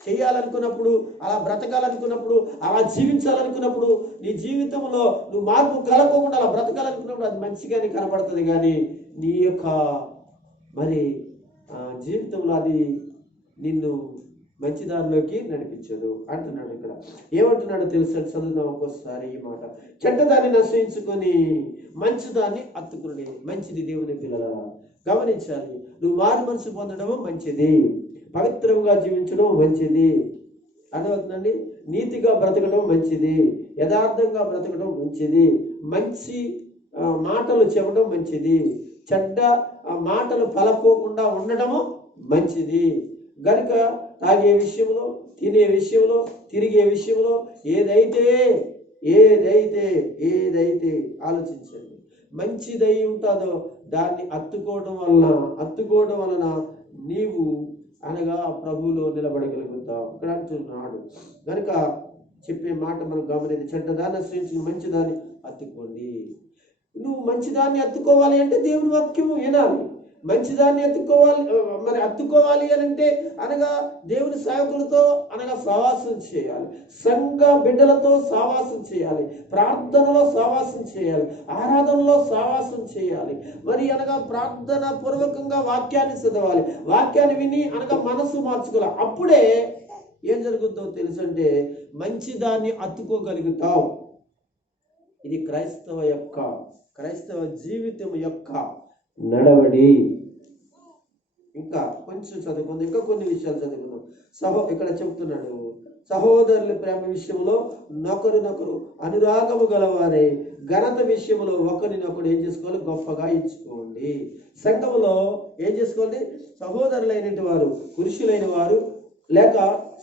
చేయాలనుకున్నప్పుడు, అలా బ్రతకాలనుకున్నప్పుడు, అలా జీవించాలనుకున్నప్పుడు, నీ జీవితంలో నువ్వు మార్పు కలగకుండా అలా బ్రతకాలనుకున్నప్పుడు అది మంచిగానే కనబడుతుంది, కానీ నీ యొక్క మరి జీవితంలో అది నిన్ను మంచి దారిలోకి నడిపించదు అంటున్నాడు. ఇక్కడ ఏమంటున్నాడో తెలుసు, చదువుదాం ఒక్కోసారి ఈ మాట. చెడ్డదాన్ని నశించుకొని మంచిదాన్ని అత్తుకుని. మంచిది దేవుని పిల్లల గమనించాలి, నువ్వు మారు మనసు పొందడము మంచిది, పవిత్రంగా జీవించడం మంచిది, అర్థమవుతుందండి. నీతిగా బ్రతకడం మంచిది, యథార్థంగా బ్రతకడం మంచిది, మంచి మాటలు చెప్పడం మంచిది, చెడ్డ మాటలు పలకోకుండా ఉండడము మంచిది. గనుక తాగే విషయంలో, తినే విషయంలో, తిరిగే విషయంలో ఏదైతే ఆలోచించండి, మంచిదై ఉంటుందో దాన్ని అత్తుకోవడం వలన నీవు అనగా ప్రభువులో నిలబడగలుగుతావు ఇక్కడ అంటున్నాడు. కనుక చెప్పే మాట మనం గమనించి, చెడ్డదాన్ని ఆశ్రయించి మంచిదాన్ని అత్తుకోండి. నువ్వు మంచిదాన్ని అత్తుకోవాలి అంటే దేవుని వాక్యము వినాలి. మంచిదాన్ని అత్తుకోవాలి అని అంటే అనగా దేవుని సేవకులతో అనగా సహవాసం చేయాలి, సంఘ బిడ్డలతో సహవాసం చేయాలి, ప్రార్థనలో సహవాసం చేయాలి, ఆరాధనలో సహవాసం చేయాలి. మరి అనగా ప్రార్థన పూర్వకంగా వాక్యాన్ని చదవాలి, వాక్యాన్ని విని అనగా మనసు మార్చుకోవాలి. అప్పుడే ఏం జరుగుతుందో తెలుసంటే మంచిదాన్ని అత్తుకోగలుగుతావు. ఇది క్రైస్తవ జీవితం యొక్క నడవడి. ఇంకా కొంచెం చదువుకుందాం, ఇంకా కొన్ని విషయాలు చదువుకుందాం. ఇక్కడ చెప్తున్నాడు, సహోదరుల ప్రేమ విషయంలో నొకరు అనురాగము గలవారే, ఘనత విషయంలో ఒకరినొకడు ఏం చేసుకోవాలి? గొప్పగా ఇచ్చుకోండి. సంఘములో ఏం చేసుకోండి? సహోదరులైన వారు, పురుషులైన వారు లేక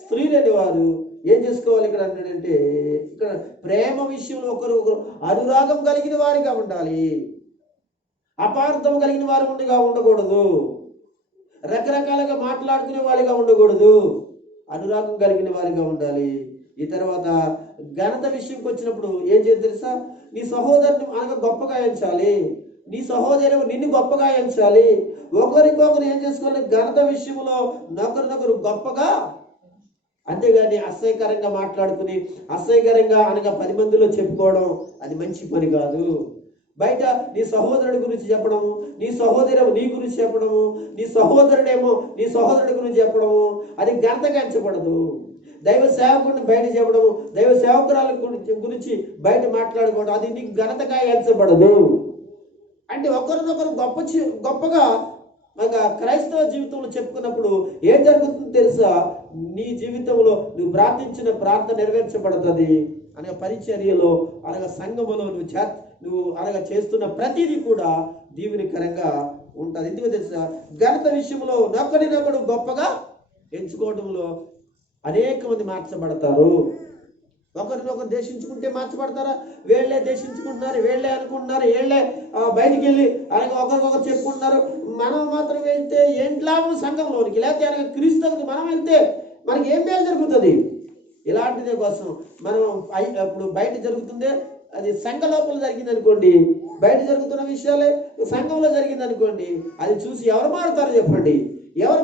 స్త్రీలైన వారు ఏం చేసుకోవాలి? ఇక్కడ అన్నాడంటే, ఇక్కడ ప్రేమ విషయంలో ఒకరు అనురాగం కలిగిన వారిగా ఉండాలి, అపార్థం కలిగిన వారు ఉండకూడదు, రకరకాలుగా మాట్లాడుకునే వారిగా ఉండకూడదు, అనురాగం కలిగిన వారిగా ఉండాలి. ఈ తర్వాత ఘనత విషయంకి వచ్చినప్పుడు ఏం చేయాలి తెలుసా? నీ సహోదరుని అనగా గొప్పగా ఎంచాలి, నీ సహోదరు నిన్ను గొప్పగా ఎంచాలి. ఒకరికొకరు ఏం చేసుకోవాలి? ఘనత విషయంలో నొకరినొకరు గొప్పగా, అంతేగాని అసహ్యకరంగా మాట్లాడుకుని అసహ్యకరంగా అనగా 10 మందిలో చెప్పుకోవడం అది మంచి పని కాదు. బయట నీ సహోదరుడి గురించి చెప్పడము, నీ సహోదరు నీ గురించి చెప్పడము, నీ సహోదరుడి గురించి చెప్పడము అది ఘనతగా ఎంచబడదు. దైవ సేవకుడిని బయట చెప్పడము, దైవ సేవకురాల గురించి బయట మాట్లాడుకోవడం అది నీకు ఘనతగా ఎంచబడదు. అంటే ఒకరినొకరు గొప్పగా క్రైస్తవ జీవితంలో చెప్పుకున్నప్పుడు ఏం జరుగుతుందో తెలుసా? నీ జీవితంలో నువ్వు ప్రార్థించిన ప్రార్థన నెరవేర్చబడుతుంది. అనగా పరిచర్యలో అనగా సంఘములో నువ్వు అనగా చేస్తున్న ప్రతిదీ కూడా దీవెనకరంగా ఉంటుంది. ఎందుకు తెలుసా? ఘనత విషయంలో నొకరినొకడు గొప్పగా ఎంచుకోవడంలో అనేక మంది మార్చబడతారు. ఒకరినొకరు దేశించుకుంటే మార్చబడతారా? వీళ్ళే దేశించుకుంటున్నారు, వీళ్ళే అనుకుంటున్నారు, వీళ్ళే బయటికి వెళ్ళి అలాగే ఒకరికొకరు చెప్పుకుంటున్నారు. మనం మాత్రం వెళ్తే ఏంటి లాభం సంఘంలోనికి? లేకపోతే అలాగే క్రీస్తుకి మనం వెళ్తే మనకి ఏం మేలు జరుగుతుంది? ఇలాంటిదే కోసం మనం ఇప్పుడు బయట జరుగుతుందే అది సంఘ లోపల జరిగింది అనుకోండి, బయట జరుగుతున్న విషయాలే సంఘంలో జరిగింది అనుకోండి, అది చూసి ఎవరు మారుతారో చెప్పండి, ఎవరు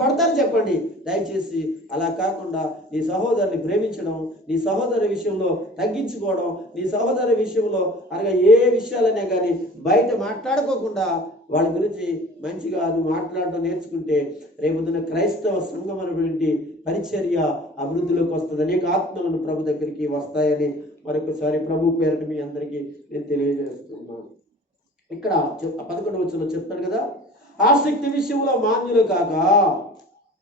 పడతారో చెప్పండి. దయచేసి అలా కాకుండా నీ సహోదరుని ప్రేమించడం, నీ సహోదరు విషయంలో తగ్గించుకోవడం, నీ సహోదరు విషయంలో అనగా ఏ విషయాలనే కానీ బయట మాట్లాడుకోకుండా వాళ్ళ గురించి మంచిగా నువ్వు మాట్లాడడం నేర్చుకుంటే రేపొద్దున క్రైస్తవ సంఘం అనేటువంటి పరిచర్య అభివృద్ధిలోకి వస్తుంది. అనేక ఆత్మలను ప్రభు దగ్గరికి వస్తాయని మరొకసారి ప్రభు పేరుని మీ అందరికీ నేను తెలియజేస్తున్నాను. ఇక్కడ 11వ వచనంలో చెప్తాడు కదా, ఆసక్తి విషయంలో మాన్యులు కాక,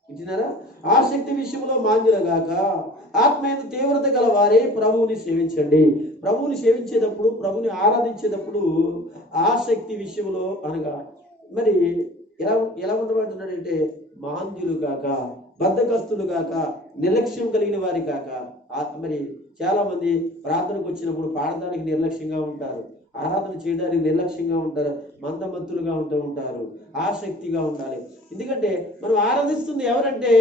ఇచ్చినారా? ఆసక్తి విషయంలో మాన్యులు కాక ఆత్మయందు తీవ్రత గల వారే ప్రభువుని సేవించండి. ప్రభువుని సేవించేటప్పుడు, ప్రభువుని ఆరాధించేటప్పుడు ఆసక్తి విషయంలో అనగా మరి ఎలా ఉండబడుతున్నాడంటే మాంద్యులు కాక, బద్ధకస్తులు కాక, నిర్లక్ష్యం కలిగిన వారి కాక. మరి చాలా మంది ప్రార్థనకు వచ్చినప్పుడు పాడడానికి నిర్లక్ష్యంగా ఉంటారు, ఆరాధన చేయడానికి నిర్లక్ష్యంగా ఉంటారు, మందమత్తులుగా ఉంటూ ఉంటారు. ఆసక్తిగా ఉండాలి. ఎందుకంటే మనం ఆరాధిస్తుంది ఎవరంటే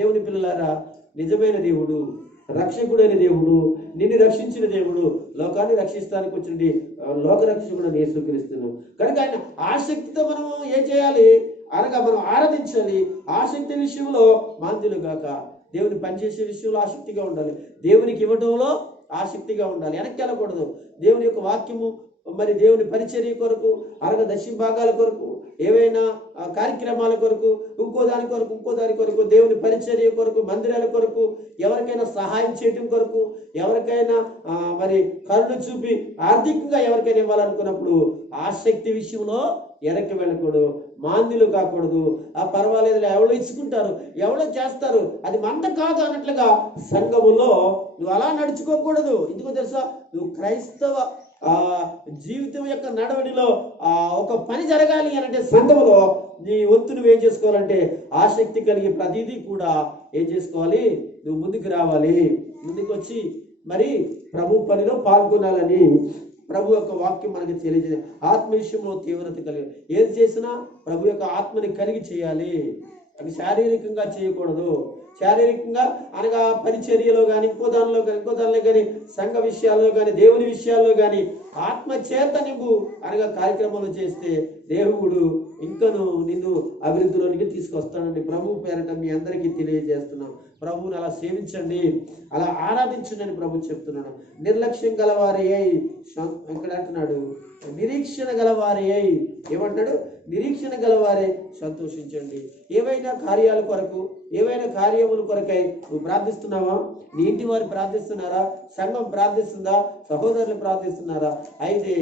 దేవుని పిల్లలారా, నిజమైన దేవుడు, రక్షకుడైన దేవుడు, నిన్ను రక్షించిన దేవుడు, లోకాన్ని రక్షిస్తానికి వచ్చిన లోకరక్షకుడు యేసుక్రీస్తును. కనుక ఆయన ఆసక్తితో మనం ఏం చేయాలి అనగా మనం ఆరాధించాలి. ఆసక్తి విషయంలో మాంద్యులు కాక, దేవుని పనిచేసే విషయంలో ఆసక్తిగా ఉండాలి, దేవునికి ఇవ్వడంలో ఆసక్తిగా ఉండాలి, వెనక్కి వెళ్ళకూడదు. దేవుని యొక్క వాక్యము మరి దేవుని పరిచర్య కొరకు, అనగా దక్షిణ భాగాల కొరకు, ఏవైనా కార్యక్రమాల కొరకు, ఇంకో దాని కొరకు, దేవుని పరిచర్య కొరకు, మందిరాల కొరకు, ఎవరికైనా సహాయం చేయటం కొరకు, ఎవరికైనా మరి కరుణ చూపి ఆర్థికంగా ఎవరికైనా ఇవ్వాలనుకున్నప్పుడు ఆసక్తి విషయంలో వెనక్కి వెళ్ళకూడదు, మాంద్యులు కాకూడదు. పర్వాలేదు, ఎవరో ఇచ్చుకుంటారు, ఎవరో చేస్తారు, అది మంద కాదు అన్నట్లుగా సంఘములో నువ్వు అలా నడుచుకోకూడదు. ఎందుకో తెలుసా, నువ్వు క్రైస్తవ జీవితం యొక్క నడవడిలో ఒక పని జరగాలి అని అంటే సంఘములో నీ వంతు నువ్వు ఏం చేసుకోవాలంటే ఆసక్తి కలిగి ప్రతిదీ కూడా ఏం చేసుకోవాలి, నువ్వు ముందుకు రావాలి. ముందుకు వచ్చి మరి ప్రభు పనిలో పాల్గొనాలని ప్రభు యొక్క వాక్యం మనకి తెలియజేయాలి. ఆత్మ విషయంలో తీవ్రత కలిగి ఏది చేసినా ప్రభు యొక్క ఆత్మని కలిగి చేయాలి. అది శారీరకంగా చేయకూడదు. శారీరకంగా అనగా పరిచర్యలో కానీ, ఇంకో దానిలో కానీ, సంఘ విషయాల్లో కానీ, దేవుని విషయాల్లో కానీ ఆత్మ చేత నువ్వు అనగా కార్యక్రమాలు చేస్తే దేవుడు ఇంకను నిన్ను అభివృద్ధిలోనికి తీసుకొస్తాడండి. ప్రభు పేరట మీ అందరికీ తెలియజేస్తున్నాం. ప్రభువుని అలా సేవించండి, అలా ఆరాధించండి అని ప్రభు చెప్తున్నాడు. నిర్లక్ష్యం గలవారి అయి, ఇక్కడ అంటున్నాడు నిరీక్షణ గలవారి అయి, ఏమంటాడు? నిరీక్షణ గలవారే సంతోషించండి. ఏవైనా కార్యాల కొరకు, ఏవైనా కార్యముల కొరకై నువ్వు ప్రార్థిస్తున్నావా? నీ ఇంటి వారు ప్రార్థిస్తున్నారా? సంఘం ప్రార్థిస్తుందా? సహోదరులు ప్రార్థిస్తున్నారా? అయితే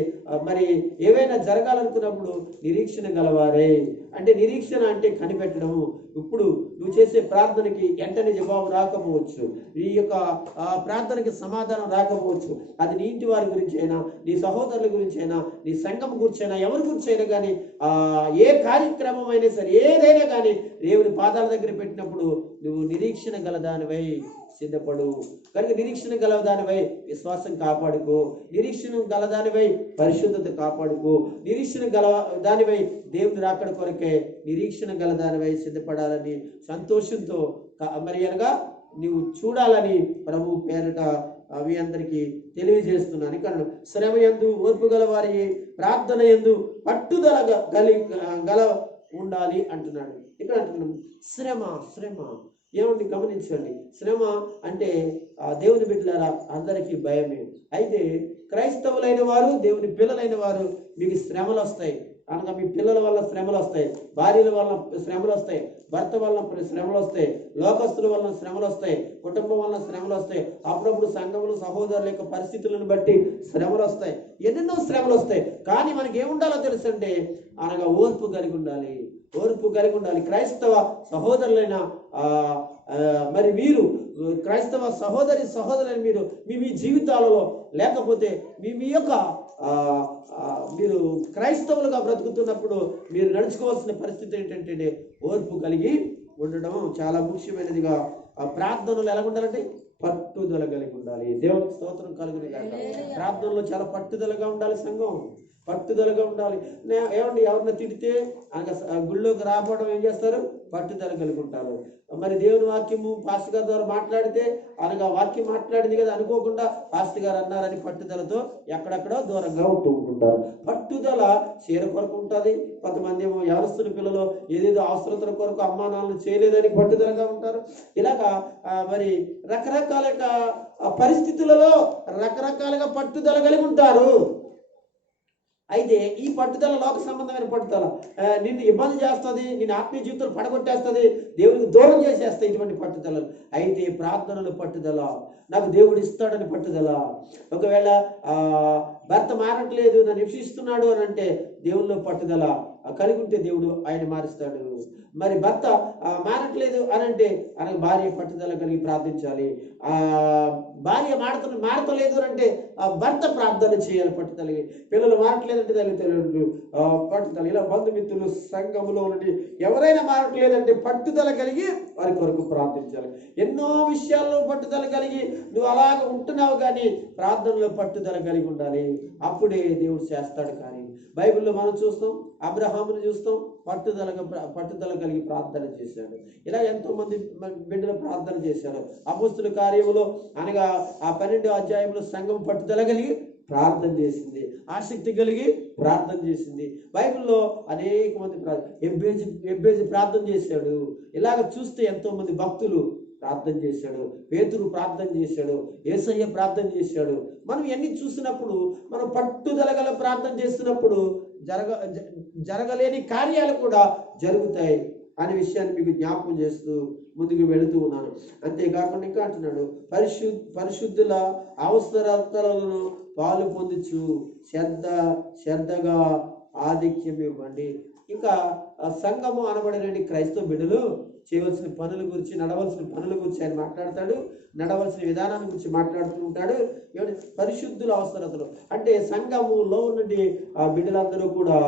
మరి ఏవైనా జరగాలనుకున్నప్పుడు నిరీక్షణ గలవారే అంటే, నిరీక్షణ అంటే కనిపెట్టడము. ఇప్పుడు నువ్వు చేసే ప్రార్థనకి వెంటనే జవాబు రాకపోవచ్చు, నీ యొక్క ప్రార్థనకి సమాధానం రాకపోవచ్చు. అది నీ ఇంటి వారి గురించి అయినా, నీ సహోదరుల గురించి అయినా, నీ సంఘం గురించి అయినా, ఎవరి గురించి అయినా కానీ, ఏ కార్యక్రమం అయినా సరే, ఏదైనా కానీ దేవుని పాదాల దగ్గర పెట్టినప్పుడు నువ్వు నిరీక్షణ గలదానివై సిద్ధపడు. కనుక నిరీక్షణ గలదానివై విశ్వాసం కాపాడుకో, నిరీక్షణ గలదానివై పరిశుద్ధత కాపాడుకో, నిరీక్షణ దానివై దేవుని రాకడ కొరకే నిరీక్షణ గలదానివై సిద్ధపడాలని సంతోషంతో మరి అనగా నువ్వు చూడాలని ప్రభు పేరట అవి అందరికీ తెలియజేస్తున్నాను. ఇక్కడ శ్రమ యందు ఓర్పు గలవారి, ప్రార్థన యందు పట్టుదల గల ఉండాలి అంటున్నాడు. ఇక్కడ అంటున్నాం శ్రమ ఏమండి గమనించండి. శ్రమ అంటే దేవుని బిడ్డలారా అందరికీ భయమే. అయితే క్రైస్తవులైన వారు, దేవుని పిల్లలైన వారు మీకు శ్రమలు వస్తాయి. అనగా మీ పిల్లల వల్ల శ్రమలు వస్తాయి, భార్యల వల్ల శ్రమలు వస్తాయి, భర్త వల్ల శ్రమలు వస్తాయి, లోకస్తుల వల్ల శ్రమలు వస్తాయి, కుటుంబం వల్ల శ్రమలు వస్తాయి, అప్పుడప్పుడు సంఘములు సహోదరుల యొక్క పరిస్థితులను బట్టి శ్రమలు వస్తాయి, ఎన్నెన్నో శ్రమలు వస్తాయి. కానీ మనకి ఏముండాలో తెలుసంటే అనగా ఓర్పు కలిగి ఉండాలి, ఓర్పు కలిగి ఉండాలి. క్రైస్తవ సహోదరులైన మరి మీరు క్రైస్తవ సహోదరులైన మీరు మీ జీవితాలలో లేకపోతే మీ యొక్క మీరు క్రైస్తవులుగా బ్రతుకుతున్నప్పుడు మీరు నడుచుకోవాల్సిన పరిస్థితి ఏంటంటే ఓర్పు కలిగి ఉండడం చాలా ముఖ్యమైనదిగా. ప్రార్థనలు ఎలా ఉండాలంటే పట్టుదల కలిగి ఉండాలి. దేవునికి స్తోత్రం కలుగును గాక. ప్రార్థనలో చాలా పట్టుదలగా ఉండాలి సంఘం, పట్టుదలగా ఉండాలి. ఏమండి, ఎవరిని తిడితే అనగా గుళ్ళోకి రాకపోవడం ఏం చేస్తారు? పట్టుదల కలిగి ఉంటారు. మరి దేవుని వాక్యము పాస్టర్ గారి ద్వారా మాట్లాడితే అనగా వాక్యం మాట్లాడింది కదా అనుకోకుండా పాస్టర్ గారు అన్నారని పట్టుదలతో ఎక్కడెక్కడో దూరంగా ఉంటుంటారు. పట్టుదల చీర కొరకు ఉంటుంది. కొంతమంది ఏమో యవనస్తుల పిల్లలు ఏదేదో అవసరతల కొరకు అమ్మానాలను చేయలేదని పట్టుదలగా ఉంటారు. ఇలాగా మరి రకరకాలుగా పరిస్థితులలో రకరకాలుగా పట్టుదల కలిగి ఉంటారు. అయితే ఈ పట్టుదల లోక సంబంధమైన పట్టుదల నిన్ను ఇబ్బంది చేస్తుంది, నిన్ను ఆత్మీయ జీవితంలో పడగొట్టేస్తుంది, దేవునికి దూరం చేసేస్తాయి ఇటువంటి పట్టుదలలు. అయితే ప్రార్థనలు పట్టుదల, నాకు దేవుడు ఇస్తాడని పట్టుదల. ఒకవేళ భర్త మారట్లేదు, నన్ను హింసిస్తున్నాడు అని అంటే దేవుల్లో పట్టుదల కలిగి ఉంటే దేవుడు ఆయన మారుస్తాడు. మరి భర్త మారట్లేదు అని అంటే అనగా భార్య పట్టుదల కలిగి ప్రార్థించాలి. భార్య మారతలేదు అంటే భర్త ప్రార్థన చేయాలి పట్టుదల. పిల్లలు మారట్లేదంటే తల్లిదండ్రులు పట్టుదల. ఇలా బంధుమిత్రులు సంఘములో నుండి ఎవరైనా మారట్లేదంటే పట్టుదల కలిగి వారి కొరకు ప్రార్థించాలి. ఎన్నో విషయాల్లో పట్టుదల కలిగి నువ్వు అలాగ ఉంటున్నావు, కానీ ప్రార్థనలో పట్టుదల కలిగి ఉండాలి. అప్పుడే దేవుడు చేస్తాడు. కానీ బైబిల్లో మనం చూస్తాం, అబ్రహామును చూస్తాం, పట్టుదల కలిగి ప్రార్థన చేశాడు. ఇలా ఎంతో మంది బిడ్డలు ప్రార్థన చేశారు. అపోస్తుల కార్యములో అనగా ఆ 12వ అధ్యాయంలో సంఘం పట్టుదల కలిగి ప్రార్థన చేసింది, ఆసక్తి కలిగి ప్రార్థన చేసింది. బైబిల్లో అనేక మంది ఎబ్బేజు ప్రార్థన చేశాడు. ఇలాగ చూస్తే ఎంతో మంది భక్తులు ప్రార్థన చేశాడు. పేతురు ప్రార్థన చేశాడు, యేసయ్య ప్రార్థన చేశాడు. మనం ఇవన్నీ చూసినప్పుడు, మనం పట్టుదల గల ప్రార్థన చేస్తున్నప్పుడు జరగలేని కార్యాలు కూడా జరుగుతాయి అనే విషయాన్ని మీకు జ్ఞాపకం చేస్తూ ముందుకు వెళుతూ ఉన్నాను. అంతేకాకుండా ఇంకా అంటున్నాడు, పరిశుద్ధుల అవసరతలను పాలు పొందుచు శ్రద్ధగా ఆధిక్యం ఇవ్వండి. ఇంకా సంఘము అనబడిన క్రైస్తవ బిడ్డలు చేయవలసిన పనుల గురించి, నడవలసిన పనుల గురించి ఆయన మాట్లాడతాడు. నడవలసిన విధానాన్ని గురించి మాట్లాడుతూ ఉంటాడు. పరిశుద్ధుల అవసరతలు అంటే సంఘములో నుండి ఆ బిడ్డలందరూ కూడా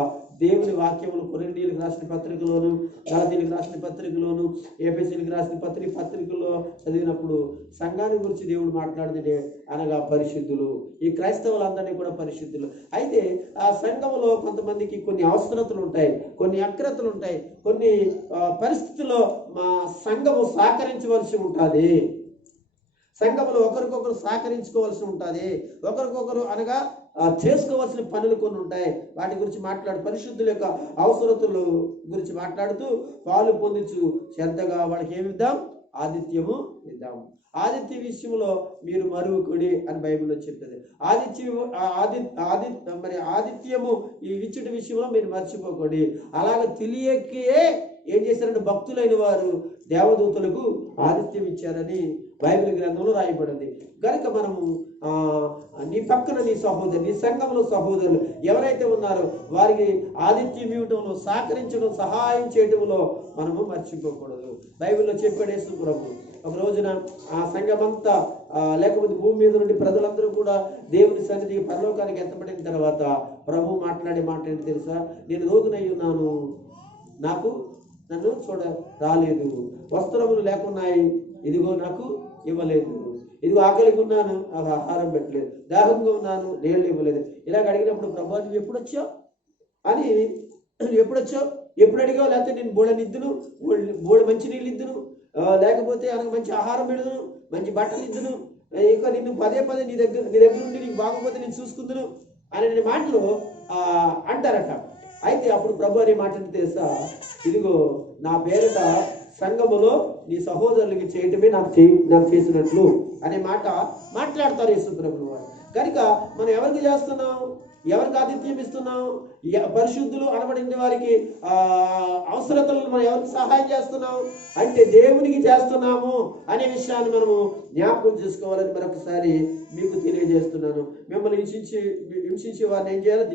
దేవుని వాక్యములు కొరింథీయులకు రాసిన పత్రికలోను, గలాతీయులకు రాసిన పత్రికలోను, ఎఫెసీయులకు రాసిన పత్రికల్లో చదివినప్పుడు సంఘాన్ని గురించి దేవుడు మాట్లాడితే అనగా పరిశుద్ధులు. ఈ క్రైస్తవులందరినీ కూడా పరిశుద్ధులు. అయితే ఆ సంఘములో కొంతమందికి కొన్ని అవసరతలు ఉంటాయి, కొన్ని అక్రతలు ఉంటాయి, కొన్ని పరిస్థితుల్లో మా సంఘము సహకరించవలసి ఉంటుంది. సంఘములో ఒకరికొకరు సహకరించుకోవాల్సి ఉంటుంది. ఒకరికొకరు అనగా చేసుకోవాల్సిన పనులు కొన్ని ఉంటాయి. వాటి గురించి పరిశుద్ధుల యొక్క అవసరతలు గురించి మాట్లాడుతూ పాలు పొందుచు శ్రద్ధగా వాళ్ళకి ఏమి ఇద్దాం? ఆతిథ్యము ఇద్దాం. ఆతిథ్య విషయంలో మీరు మరువకుడి అని బైబిల్లో చెప్తుంది. ఆతిథ్యము ఈ ఇచ్చుట విషయంలో మీరు మర్చిపోకండి. అలాగ తెలియకే ఏం చేశారంటే భక్తులైన వారు దేవదూతలకు ఆతిథ్యం ఇచ్చారని బైబిల్ గ్రంథంలో రాయబడింది. కనుక మనము నీ పక్కన నీ సహోదరు, నీ సంఘంలో సహోదరులు ఎవరైతే ఉన్నారో వారికి ఆతిథ్యం ఇవ్వడంలో, సహకరించడం, సహాయం చేయడంలో మనము మర్చిపోకూడదు. బైబిల్లో చెప్పాడు యేసు ప్రభు, ఒక రోజున ఆ సంఘమంతా లేకపోతే భూమి మీద నుండి ప్రజలందరూ కూడా దేవుని సన్నిధికి పరలోకానికి ఎత్తబడిన తర్వాత ప్రభు మాట్లాడే మాట ఏంటి తెలుసా? నేను రోగునై ఉన్నాను, నన్ను చూడ రాలేదు, వస్త్రములు లేకున్నాయి, ఇదిగో నాకు ఇవ్వలేదు, ఇదిగో ఆకలికి ఉన్నాను, నాకు ఆహారం పెట్టలేదు, దాహంగా ఉన్నాను, నీళ్ళు ఇవ్వలేదు. ఇలాగ అడిగినప్పుడు ప్రభు నువ్వు ఎప్పుడు వచ్చావు అని, ఎప్పుడు అడిగావు? లేకపోతే నేను బోళ్ళ మంచి నీళ్ళు ఇద్దును, లేకపోతే ఆయనకు మంచి ఆహారం పెడుదును, మంచి బట్టలు ఇద్దును, ఇంకా నిన్ను పదే నీ దగ్గర నుండి నీకు బాగోపోతే నేను చూసుకుందును అనే మాటలు అంటారట. అయితే అప్పుడు ప్రభు అనే మాట తెలుసా? ఇదిగో నా పేరిట సంఘములో నీ సహోదరులకి చేయటమే నాకు చేసినట్లు అనే మాట మాట్లాడతారు యేసు ప్రభువు వారు. కనుక మనం ఎవరికి చేస్తున్నాం? ఎవరికి ఆతిథ్యం ఇస్తున్నాం? పరిశుద్ధులు అనబడిన వారికి అవసరతలను మనం ఎవరికి సహాయం చేస్తున్నాం అంటే దేవునికి చేస్తున్నాము అనే విషయాన్ని మనము జ్ఞాపకం చేసుకోవాలని మరొకసారి మీకు తెలియజేస్తున్నాను. మిమ్మల్ని హింసించే వారిని ఏం చేయాలి?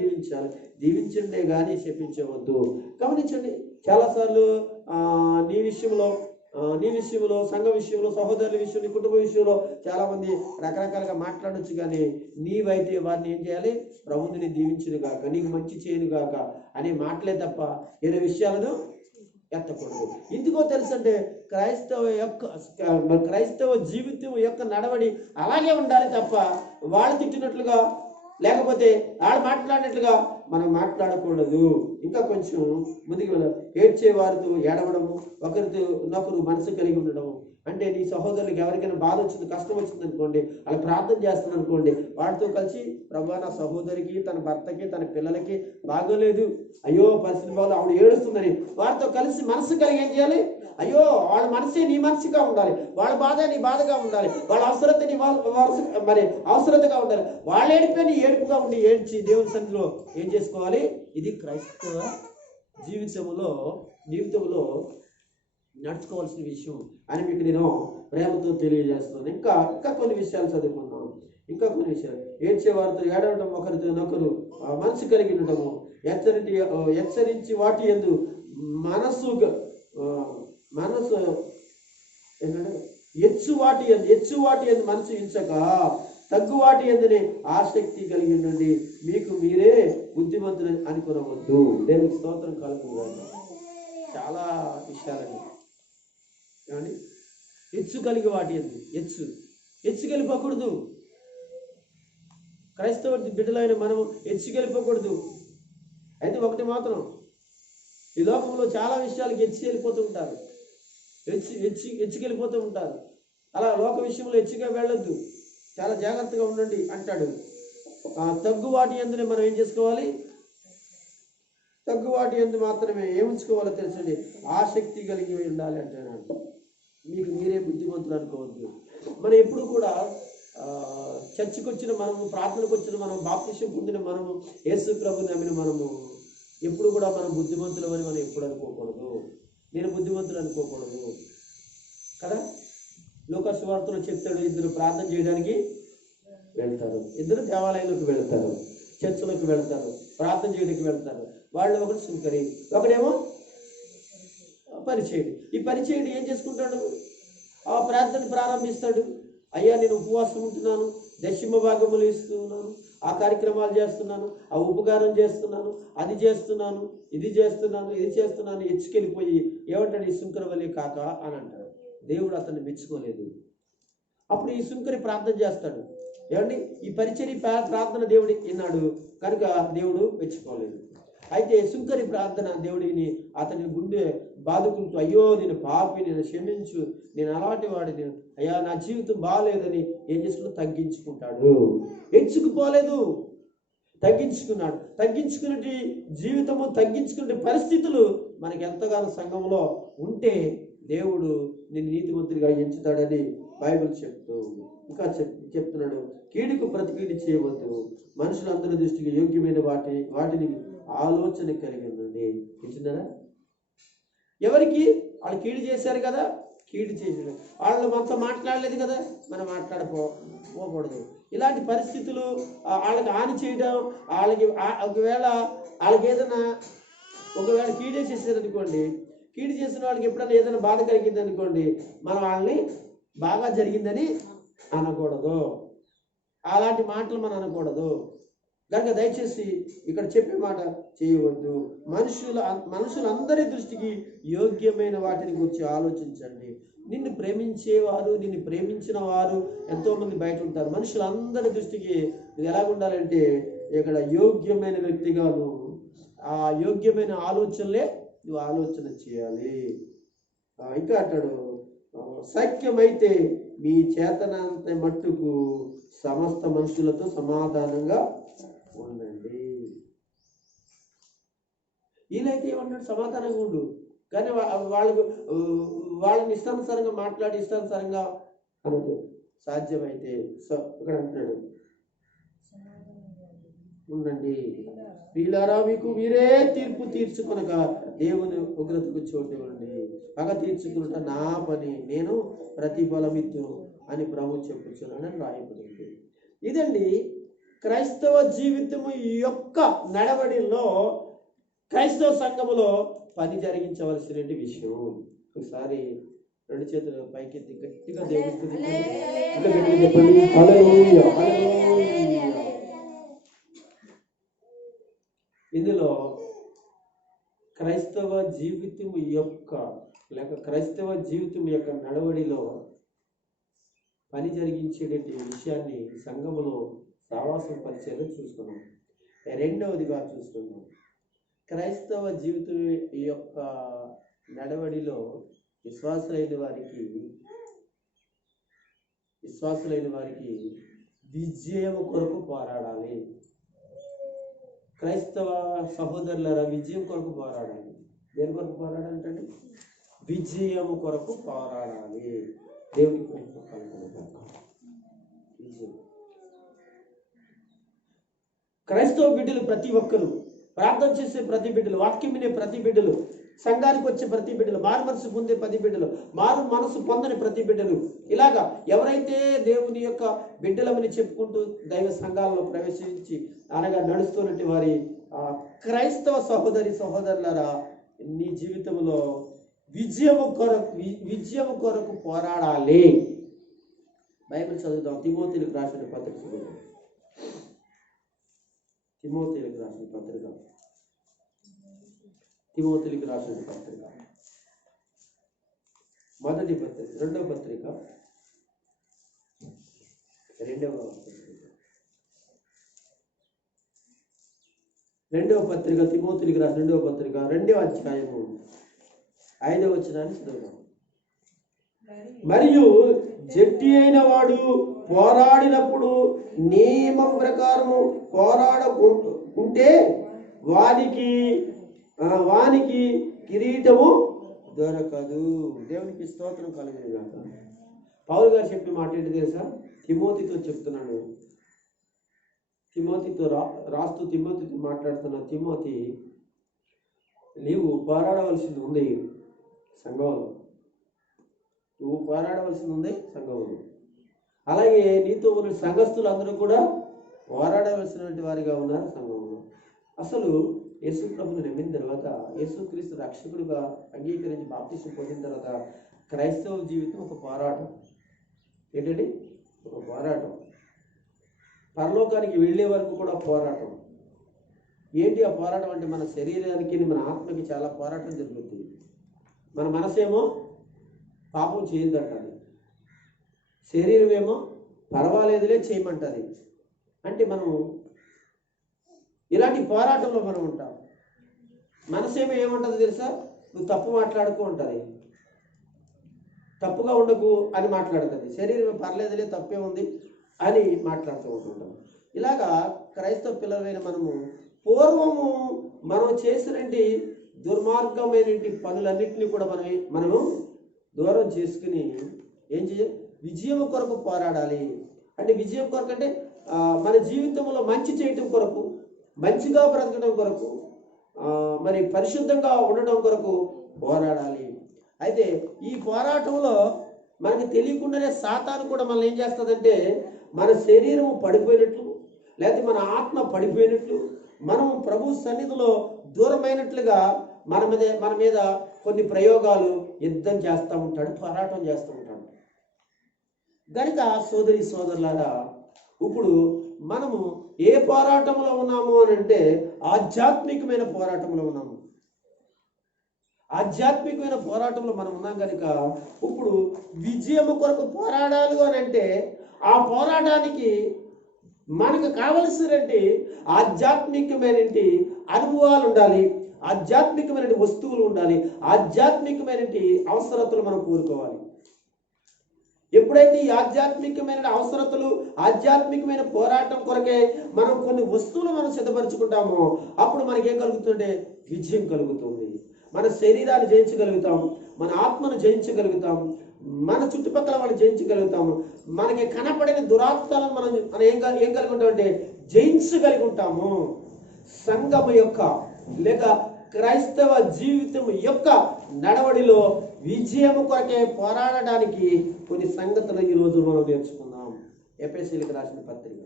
దీవించండి కానీ శపించవద్దు. గమనించండి, చాలాసార్లు నీ విషయంలో, సంఘ విషయంలో, సహోదరుల విషయంలో, కుటుంబ విషయంలో చాలా మంది రకరకాలుగా మాట్లాడొచ్చు, కానీ నీవైతే వారిని ఏం చేయాలి? ప్రభువుని దీవించును గాక, నీకు మంచి చేయను గాక అనే మాటలే తప్ప వేరే విషయాలను ఎత్తకూడదు. ఎందుకో తెలుసంటే క్రైస్తవ జీవితం యొక్క నడవడి అలాగే ఉండాలి తప్ప వాళ్ళు తిట్టినట్లుగా లేకపోతే వాళ్ళు మాట్లాడినట్లుగా మనం మాట్లాడకూడదు. ఇంకా కొంచెం ముందుకు వెళ్ళాలి. ఏడ్చే వారితో ఏడవడము, ఒకరితో నొకరు మనసు కలిగి ఉండడము. అంటే నీ సహోదరులకు ఎవరికైనా బాధ వచ్చింది, కష్టం వచ్చింది అనుకోండి, అలా ప్రార్థన చేస్తున్నాను అనుకోండి, వాడితో కలిసి ప్రభా నా సహోదరికి, తన భర్తకి, తన పిల్లలకి బాగోలేదు, అయ్యో పరిస్థితి బాగోలేదు, ఆవిడ ఏడుస్తుందని వారితో కలిసి మనసు కలిగి ఏం చేయాలి? అయ్యో వాళ్ళ మనసే నీ మనసుగా ఉండాలి, వాళ్ళ బాధ నీ బాధగా ఉండాలి, వాళ్ళ అవసరత నీ మరి అవసరతగా ఉండాలి, వాళ్ళ ఏడిపే నీ ఏడుపుగా ఉండి ఏడ్చి దేవుని సన్నిధిలో ఏం చేసుకోవాలి? ఇది క్రైస్తవ జీవితంలో నడుచుకోవాల్సిన విషయం అని మీకు నేను ప్రేమతో తెలియజేస్తున్నాను. ఇంకా కొన్ని విషయాలు చదువుకున్నాం. ఇంకా కొన్ని విషయాలు. ఏడ్చే వారితో ఏడవడం, ఒకరితో నొకరు మనసు కలిగి ఉండటము, హెచ్చరించి వాటి యందు మనసు ఎచ్చువాటి యందు మనసు ఇంచక తగ్గువాటి యందునే ఆసక్తి కలిగి ఉండండి, మీకు మీరే బుద్ధిమంతులు అనుకునవద్దు. దేవునికి స్తోత్రం కలుగుతుంది. చాలా విషయాలండి. ఏమండి? హెచ్చు కలిగి వాటి యందు హెచ్చుకెళ్ళిపోకూడదు. క్రైస్తవ బిడ్డలైన మనం హెచ్చుకెళ్ళిపోకూడదు. అయితే ఒకటి మాత్రం, ఈ లోకంలో చాలా విషయాలకి హెచ్చుకెళ్ళిపోతూ ఉంటారు, హెచ్చుకెళ్ళిపోతూ ఉంటారు. అలా లోక విషయంలో హెచ్చుగా వెళ్ళొద్దు, చాలా జాగ్రత్తగా ఉండండి అంటాడు. తగ్గువాటి యందునే మనం ఏం చేసుకోవాలి? తగ్గువాటి యందు మాత్రమే ఏముంచుకోవాలో తెలుసండి, ఆసక్తి కలిగి ఉండాలి అంటున్నాడు. మీకు మీరే బుద్ధిమంతులు అనుకోవద్దు. మనం ఎప్పుడు కూడా చర్చికి వచ్చిన మనము, ప్రార్థనకు వచ్చిన మనం, బాప్తిసం పొందిన మనము, యేసు ప్రభుని నమ్మిన మనము ఎప్పుడు కూడా మనం బుద్ధిమంతులు అని మనం ఎప్పుడు అనుకోకూడదు. నేను బుద్ధిమంతులు అనుకోకూడదు కదా. లూకా సువార్తలో చెప్తాడు, ఇద్దరు ప్రార్థన చేయడానికి వెళ్తారు, ఇద్దరు దేవాలయంలోకి వెళ్తారు, చర్చిలోకి వెళ్తారు, ప్రార్థన చేయడానికి వెళ్తారు. వాళ్ళు ఒకటి సుంకరి, ఒకడేమో పరిచయుడు. ఈ పరిచయుడు ఏం చేసుకుంటాడు? ఆ ప్రార్థన ప్రారంభిస్తాడు. అయ్యా నేను ఉపవాసం ఉంటున్నాను, దశమ భాగములు ఇస్తున్నాను, ఆ కార్యక్రమాలు చేస్తున్నాను, ఆ ఉపకారం చేస్తున్నాను, అది చేస్తున్నాను, ఇది చేస్తున్నాను హెచ్చుకెళ్ళిపోయి ఏమంటాడు? ఈ సుంకరవల్లి కాక అని అంటాడు. దేవుడు అతన్ని మెచ్చుకోలేదు. అప్పుడు ఈ సుంకరి ప్రార్థన చేస్తాడు. ఏమండి? ఈ పరిచర్య ప్రార్థన దేవుడి విన్నాడు కనుక దేవుడు మెచ్చుకోలేదు. అయితే సుంకరి ప్రార్థన దేవుడిని అతని గుండె బాదుకుంటూ, అయ్యో నేను పాపి, నేను క్షమించు, నేను అలాంటి వాడిని, అయ్యా నా జీవితం బాగాలేదని ఏం చేసుకుంటూ తగ్గించుకుంటాడు. హెచ్చుకుపోలేదు, తగ్గించుకున్నాడు. తగ్గించుకునే జీవితము, తగ్గించుకునే పరిస్థితులు మనకి ఎంతగానో సంఘంలో ఉంటే దేవుడు నిన్ను నీతిమంతుడిగా ఎంచుతాడని బైబిల్ ఇంకా చెప్తున్నాడు. కీడుకు ప్రతికీడు చేయవద్దు, మనుషులందరి దృష్టికి యోగ్యమైన వాటిని ఆలోచన కలిగి ఉండండి. ఇచ్చినారా? ఎవరికి? వాళ్ళు కీడు చేశారు కదా, కీడు చేశారు. వాళ్ళు మనతో మాట్లాడలేదు కదా, మనం మాట్లాడపోకూడదు. ఇలాంటి పరిస్థితులు వాళ్ళకి హాని చేయడం, ఒకవేళ కీడే చేశారనుకోండి, కీడు చేసిన వాళ్ళకి ఎప్పుడైనా ఏదైనా బాధ కలిగింది అనుకోండి, మనం వాళ్ళని బాగా జరిగిందని అనకూడదు, అలాంటి మాటలు మనం అనకూడదు. కనుక దయచేసి ఇక్కడ చెప్పే మాట చేయవద్దు. మనుషులందరి దృష్టికి యోగ్యమైన వాటిని గురించి ఆలోచించండి. నిన్ను ప్రేమించేవారు, నిన్ను ప్రేమించిన వారు ఎంతోమంది బయట ఉంటారు. మనుషులందరి దృష్టికి ఎలా ఉండాలంటే ఇక్కడ యోగ్యమైన వ్యక్తిగాను, ఆ యోగ్యమైన ఆలోచనలే నువ్వు ఆలోచన చేయాలి. ఇంకా అంటాడు, సఖ్యమైతే మీ చేతనంత మట్టుకు సమస్త మనుషులతో సమాధానంగా ఉండండి. వీలైతే ఏమన్నాడు? సమాధానంగా ఉండు. కానీ వాళ్ళని ఇష్టానుసారంగా మాట్లాడి ఇష్టానుసారంగా అనదు. సాధ్యమైతే ఇక్కడ అంటున్నాడు, ఉండండి. వీళ్ళారా మీకు మీరే తీర్పు తీర్చుకొనక దేవుని ఉగ్రతకు చోటు ఇవ్వండి. పగ తీర్చుకున్నట నా పని, నేను ప్రతిఫలమిత్తును అని ప్రభు చెప్పుచున్నానని రాయబడింది. ఇదండి క్రైస్తవ జీవితము యొక్క నడవడిలో, క్రైస్తవ సంఘములో పని జరిగించవలసిన విషయం. ఒకసారి రెండు చేతులు పైకెత్తి గట్టిగా దేవుని చెప్పండి, హల్లెలూయా, హల్లెలూయా. ఇందులో క్రైస్తవ జీవితం యొక్క క్రైస్తవ జీవితం యొక్క నడవడిలో పని జరిగించేటువంటి విషయాన్ని సంఘములో సావాసం పరిచయం చూస్తున్నాం. రెండవదిగా చూస్తున్నాం, క్రైస్తవ జీవితం యొక్క నడవడిలో విశ్వాసులైన వారికి విజయం కొరకు పోరాడాలి. క్రైస్తవ సహోదరులారా, విజయం కొరకు పోరాడాలి. దేని కొరకు పోరాడాలంటే విజయం కొరకు పోరాడాలి. దేవునికి విజయం. క్రైస్తవ బిడ్డలు ప్రతి ఒక్కరు, ప్రార్థన చేసే ప్రతి బిడ్డలు, వాక్యం వినే ప్రతి బిడ్డలు, సంఘానికి వచ్చే ప్రతి బిడ్డలు, మారు మనసు పొందే ప్రతి బిడ్డలు, మారు మనసు పొందని ప్రతి బిడ్డలు, ఇలాగా ఎవరైతే దేవుని యొక్క బిడ్డలమని చెప్పుకుంటూ దైవ సంఘాలలో ప్రవేశించి అనగా నడుస్తున్నట్టు వారి క్రైస్తవ సహోదరులారా, నీ జీవితంలో విజయము కొరకు పోరాడాలి. బైబిల్ చదువుతాం. తిమోతిలకు రాసిన పత్రిక మొదటి పత్రిక, రెండవ పత్రిక తిమోతిలకు రాసిన రెండవ పత్రిక 2వ అధ్యాయము 5వ వచనాన్ని చదువుదాం. మరియు జట్టి అయిన వాడు పోరాడినప్పుడు నియమం ప్రకారము పోరాడకుంటే వానికి కిరీటము దొరకదు. దేవునికి స్తోత్రం కలుగును గాక. పౌలు గారు చెప్పిన మాట ఏంటి తెలుసా? తిమోతితో చెప్తున్నాను. రాస్తూ తిమోతితో మాట్లాడుతున్నా. తిమోతి, నీవు పోరాడవలసింది ఉంది సంఘంలో. అలాగే నీతో ఉన్న సంఘస్థులు అందరూ కూడా పోరాడవలసినటువంటి వారిగా ఉన్నారు సంఘంలో. అసలు యేసు ప్రభుని నమ్మిన తర్వాత, యేసుక్రీస్తు రక్షకుడిగా అంగీకరించి బాప్తిసం పొందిన తర్వాత క్రైస్తవ జీవితం ఒక పోరాటం. ఏంటండి? ఒక పోరాటం. పరలోకానికి వెళ్ళే వరకు కూడా పోరాటం. ఏంటి ఆ పోరాటం అంటే? మన శరీరానికి, మన ఆత్మకి చాలా పోరాటం జరుగుతుంది. మన మనసేమో పాపం చేయదంటది, శరీరం ఏమో పర్వాలేదులే చేయమంటది. అంటే మనం ఇలాంటి పోరాటంలో మనం ఉంటాం. మనసేమో ఏమంటుంది తెలుసా? నువ్వు తప్పు మాట్లాడుకో ఉంటుంది, తప్పుగా ఉండకు అని మాట్లాడుతుంది. శరీరం పర్లేదులే, తప్పే ఉంది అని మాట్లాడుతూ ఉంటుంటాం. ఇలాగా క్రైస్తవ పిల్లలైన పూర్వము మనం చేసినటువంటి దుర్మార్గమైనటువంటి పనులన్నింటినీ కూడా మనము దూరం చేసుకుని ఏం చేయాలి? విజయం కొరకు పోరాడాలి. అంటే విజయం కొరకు అంటే మన జీవితంలో మంచి చేయటం కొరకు, మంచిగా బ్రతకడం కొరకు, మరి పరిశుద్ధంగా ఉండటం కొరకు పోరాడాలి. అయితే ఈ పోరాటంలో మనకి తెలియకుండానే సాతాను కూడా మనల్ని ఏం చేస్తుందంటే, మన శరీరం పడిపోయినట్లు, లేకపోతే మన ఆత్మ పడిపోయినట్లు, మనం ప్రభు సన్నిధిలో దూరమైనట్లుగా మన మీద కొన్ని ప్రయోగాలు యుద్ధం చేస్తూ ఉంటాడు, పోరాటం చేస్తూ ఉంటాడు. గనుక సోదరులారా, ఇప్పుడు మనము ఏ పోరాటంలో ఉన్నాము అని అంటే ఆధ్యాత్మికమైన పోరాటంలో ఉన్నాము. ఆధ్యాత్మికమైన పోరాటంలో మనం ఉన్నాం కనుక ఇప్పుడు విజయం కొరకు పోరాడాలి అని అంటే ఆ పోరాటానికి మనకు కావలసినటువంటి ఆధ్యాత్మికమైన అనుభవాలు ఉండాలి, ఆధ్యాత్మికమైన వస్తువులు ఉండాలి, ఆధ్యాత్మికమైన అవసరతలు మనం కోరుకోవాలి. ఎప్పుడైతే ఈ ఆధ్యాత్మికమైన అవసరతలు, ఆధ్యాత్మికమైన పోరాటం కొరకే మనం కొన్ని వస్తువులు మనం సిద్ధపరచుకుంటామో అప్పుడు మనకేం కలుగుతుందంటే విజయం కలుగుతుంది. మన శరీరాన్ని జయించగలుగుతాం, మన ఆత్మను జయించగలుగుతాం, మన చుట్టుపక్కల వాళ్ళు జయించగలుగుతాము, మనకి కనపడిన దురాత్మలను మనం ఏం కలిగి ఉంటామంటే జయించగలిగి ఉంటాము. సంఘము యొక్క లేక క్రైస్తవ జీవితం యొక్క నడవడిలో విజయము కొరకే పోరాడడానికి కొన్ని సంగతులు ఈ రోజు మనం నేర్చుకుందాం. ఎఫెసీయులకు రాసిన పత్రిక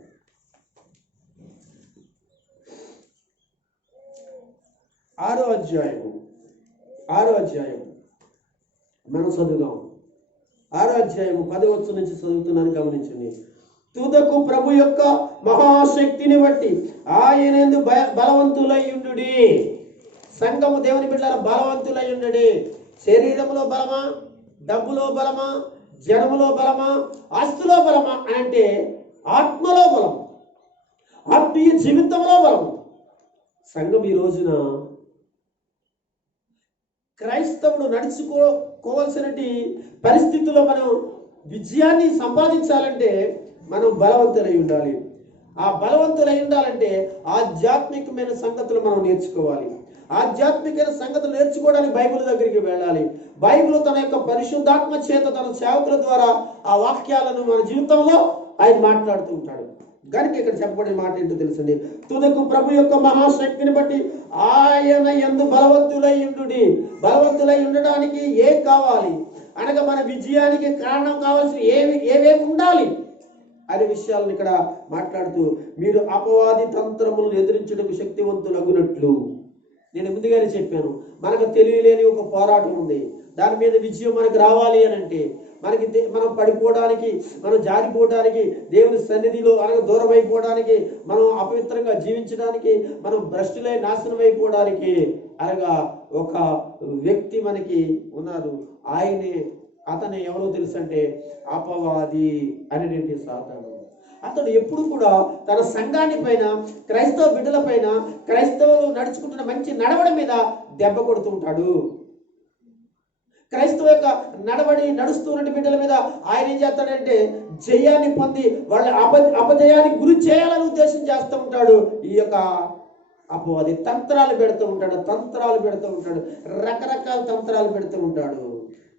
6వ అధ్యాయం మనం చదువుదాం. 6వ అధ్యాయం 10వ వచనం నుంచి చదువుతున్నాను, గమనించండి. తుదకు ప్రభు యొక్క మహాశక్తిని బట్టి ఆయనందు బలవంతులై ఉండుడి, సంఘము దేవుని బిడ్డల బలవంతులై ఉండడి. శరీరంలో బలమా, డబ్బులో బలమా, జనములో బలమా, ఆస్తిలో బలమా అని అంటే ఆత్మలో బలం, ఆత్మీయ జీవితంలో బలం. సంఘం ఈ రోజున క్రైస్తవుడు నడుచుకోవాల్సిన పరిస్థితుల్లో మనం విజయాన్ని సంపాదించాలంటే మనం బలవంతులై ఉండాలి. ఆ బలవంతులై ఉండాలంటే ఆధ్యాత్మికమైన సంగతులు మనం నేర్చుకోవాలి. ఆధ్యాత్మికమైన సంగతులు నేర్చుకోవడానికి బైబిల్ దగ్గరికి వెళ్ళాలి. బైబిల్ తన యొక్క పరిశుద్ధాత్మ చేత తన సేవకుల ద్వారా ఆ వాక్యాలను మన జీవితంలో ఆయన మాట్లాడుతూ ఉంటాడు. కనుక ఇక్కడ చెప్పబడిన మాట ఏంటో తెలుసండి, తుదకు ప్రభు యొక్క మహాశక్తిని బట్టి ఆయన యందు బలవంతులై ఉండుడి. బలవంతులై ఉండడానికి ఏం కావాలి అనగా మన విజయానికి కారణం కావాల్సిన ఏవేమి ఉండాలి అనే విషయాలను ఇక్కడ మాట్లాడుతూ, మీరు అపవాది తంత్రములను ఎదిరించడానికి శక్తివంతులగునట్లు. నేను ముందుగానే చెప్పాను, మనకు తెలియలేని ఒక పోరాటం ఉంది. దాని మీద విజయం మనకు రావాలి అని అంటే మనం పడిపోవడానికి, మనం జారిపోవడానికి, దేవుని సన్నిధిలో అనగా దూరం అయిపోవడానికి, మనం అపవిత్రంగా జీవించడానికి, మనం భ్రష్టులై నాశనం అయిపోవడానికి అనగా ఒక వ్యక్తి మనకి ఉన్నారు. అతను ఎవరో తెలుసు అంటే అపవాది అనేటువంటి సాతాను. అతడు ఎప్పుడు కూడా తన సంఘాన్ని పైన, క్రైస్తవ బిడ్డల పైన, క్రైస్తవులు నడుచుకుంటున్న మంచి నడవడి మీద దెబ్బ కొడుతూ ఉంటాడు. క్రైస్తవ యొక్క నడుస్తున్న బిడ్డల మీద ఆయన ఏం చేస్తాడంటే జయాన్ని పొంది వాళ్ళ అపజయానికి గురి చేయాలని ఉద్దేశం చేస్తూ ఉంటాడు. ఈ యొక్క అపవాది తంత్రాలు పెడుతూ ఉంటాడు, రకరకాల తంత్రాలు పెడుతూ ఉంటాడు.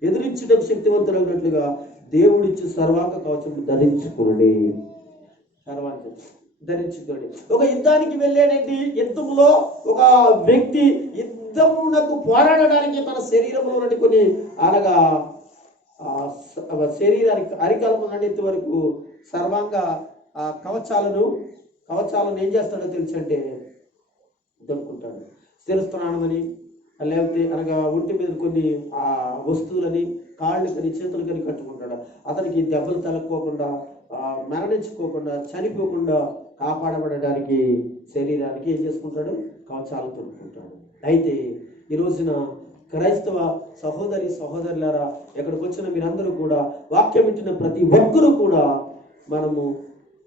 ఎదురించడం శక్తివంతులు అయినట్లుగా దేవుడిచ్చి సర్వాంగ కవచం ధరించుకోండి. ఒక యుద్ధానికి వెళ్ళేటువంటి యుద్ధంలో ఒక వ్యక్తి యుద్ధమునకు పోరాడడానికి తన శరీరంలో నుండి కొన్ని అనగా శరీరానికి అరికాలం నుండి వరకు సర్వాంగ కవచాలను ఏం చేస్తాడో తెలుసు అంటే దొరుకుంటాడు. స్థిరస్థానమని, లేకపోతే అనగా ఒంటి మీద కొన్ని వస్తువులని, కాళ్ళు కని, చేతులు కని కట్టుకుంటాడు. అతనికి దెబ్బలు తలక్కోకుండా, మరణించుకోకుండా, చనిపోకుండా కాపాడబడడానికి శరీరానికి ఏం చేసుకుంటాడు, కవచాలు తొడుక్కుంటాడు. అయితే ఈ రోజున క్రైస్తవ సహోదరులారా, ఎక్కడికి వచ్చిన మీరందరూ కూడా వాక్యం వింటున్న ప్రతి ఒక్కరూ కూడా మనము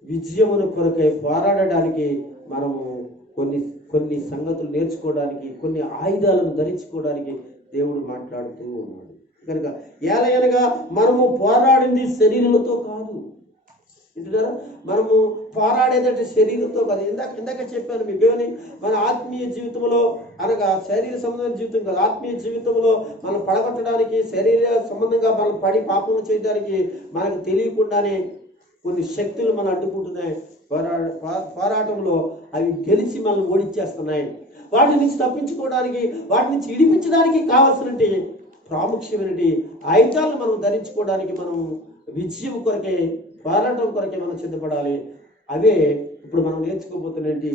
విజయమును కొరకై పోరాడడానికి మనము కొన్ని సంగతులు నేర్చుకోవడానికి, కొన్ని ఆయుధాలను ధరించుకోవడానికి దేవుడు మాట్లాడుతూ ఉన్నాడు. కనుక ఏలయనగా మనము పోరాడింది శరీరంతో కాదు. వింటున్నారా? మనము పోరాడేదంటే శరీరంతో కాదు. ఇందాక చెప్పాను మీకు ఏమని, మన ఆత్మీయ జీవితంలో అనగా శరీర సంబంధమైన జీవితం కాదు, ఆత్మీయ జీవితంలో మనం పడగొట్టడానికి, శరీర సంబంధంగా మనం పడి పాపం చేయడానికి మనకు తెలియకుండానే కొన్ని శక్తులు మనం అడ్డుకుంటున్నాయి. పోరాటంలో అవి గెలిచి మనం ఓడించేస్తున్నాయి. వాటి నుంచి తప్పించుకోవడానికి, వాటి నుంచి ఇడిపించడానికి కావాల్సినటువంటి ప్రాముఖ్యమైనటువంటి ఆయుధాలను మనం ధరించుకోవడానికి, మనం విజయం కొరకే, పోరాటం కొరకే మనం సిద్ధపడాలి. అవే ఇప్పుడు మనం నేర్చుకోబోతున్నటువంటి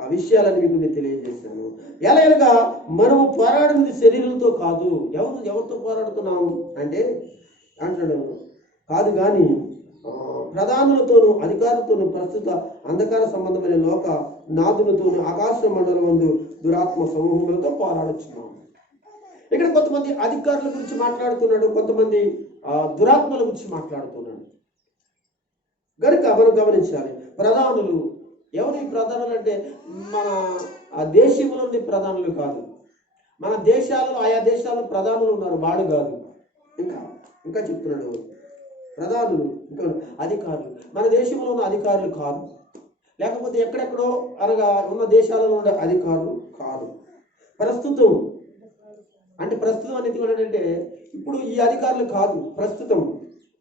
ఆ విషయాలని మీకు నేను తెలియజేశాను. ఎలాగనగా మనము పోరాడినది శరీరంతో కాదు. ఎవరితో పోరాడుతున్నాము అంటే అంటాడు కాదు, కానీ ప్రధానులతోనూ అధికారులతోనూ, ప్రస్తుత అంధకార సంబంధమైన లోక నాదులతోనూ, ఆకాశ మండలం ముందు దురాత్మ సమూహములతో పోరాడుచున్నాం. ఇక్కడ కొంతమంది అధికారుల గురించి మాట్లాడుతున్నాడు, కొంతమంది దురాత్మల గురించి మాట్లాడుతున్నాడు. కనుక మనం గమనించాలి. ప్రధానులు ఎవరు? ఈ ప్రధానులు అంటే మన దేశంలోని ప్రధానులు కాదు. మన దేశాలలో, ఆయా దేశాల్లో ప్రధానులు ఉన్నారు, వాడు కాదు. ఇంకా చెప్తున్నాడు, ప్రధానులు, ఇంకా అధికారులు. మన దేశంలో ఉన్న అధికారులు కాదు, లేకపోతే ఎక్కడెక్కడో అనగా ఉన్న దేశాలలో ఉండే అధికారులు కాదు. ప్రస్తుతం అనేది ఏంటంటే ఇప్పుడు ఈ అధికారులు కాదు, ప్రస్తుతం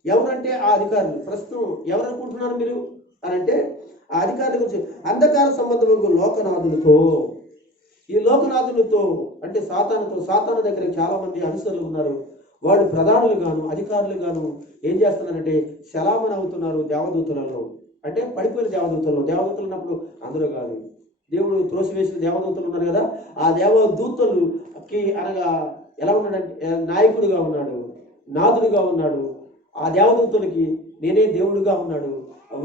ఎవరంటే ఆ అధికారులు. ప్రస్తుతం ఎవరు అనుకుంటున్నారు మీరు అని అంటే ఆ అధికారుల గురించి. అంధకార సంబంధమైన లోకనాథులతో, ఈ లోకనాథులతో అంటే సాతాను దగ్గర చాలా మంది అనుసరులు ఉన్నారు. వాళ్ళు ప్రధానులు గాను, అధికారులు గాను ఏం చేస్తున్నారంటే శలామని అవుతున్నారు దేవదూతలలో. అంటే పడిపోయిన దేవదూతలు ఉన్నప్పుడు అందరూ కాదు, దేవుడు త్రోసివేసిన దేవదూతలు ఉన్నారు కదా, ఆ దేవదూతలుకి అనగా ఎలా ఉన్నాడంటే నాయకుడిగా ఉన్నాడు, నాదుడుగా ఉన్నాడు. ఆ దేవదూతలకి నేనే దేవుడుగా ఉన్నాడు.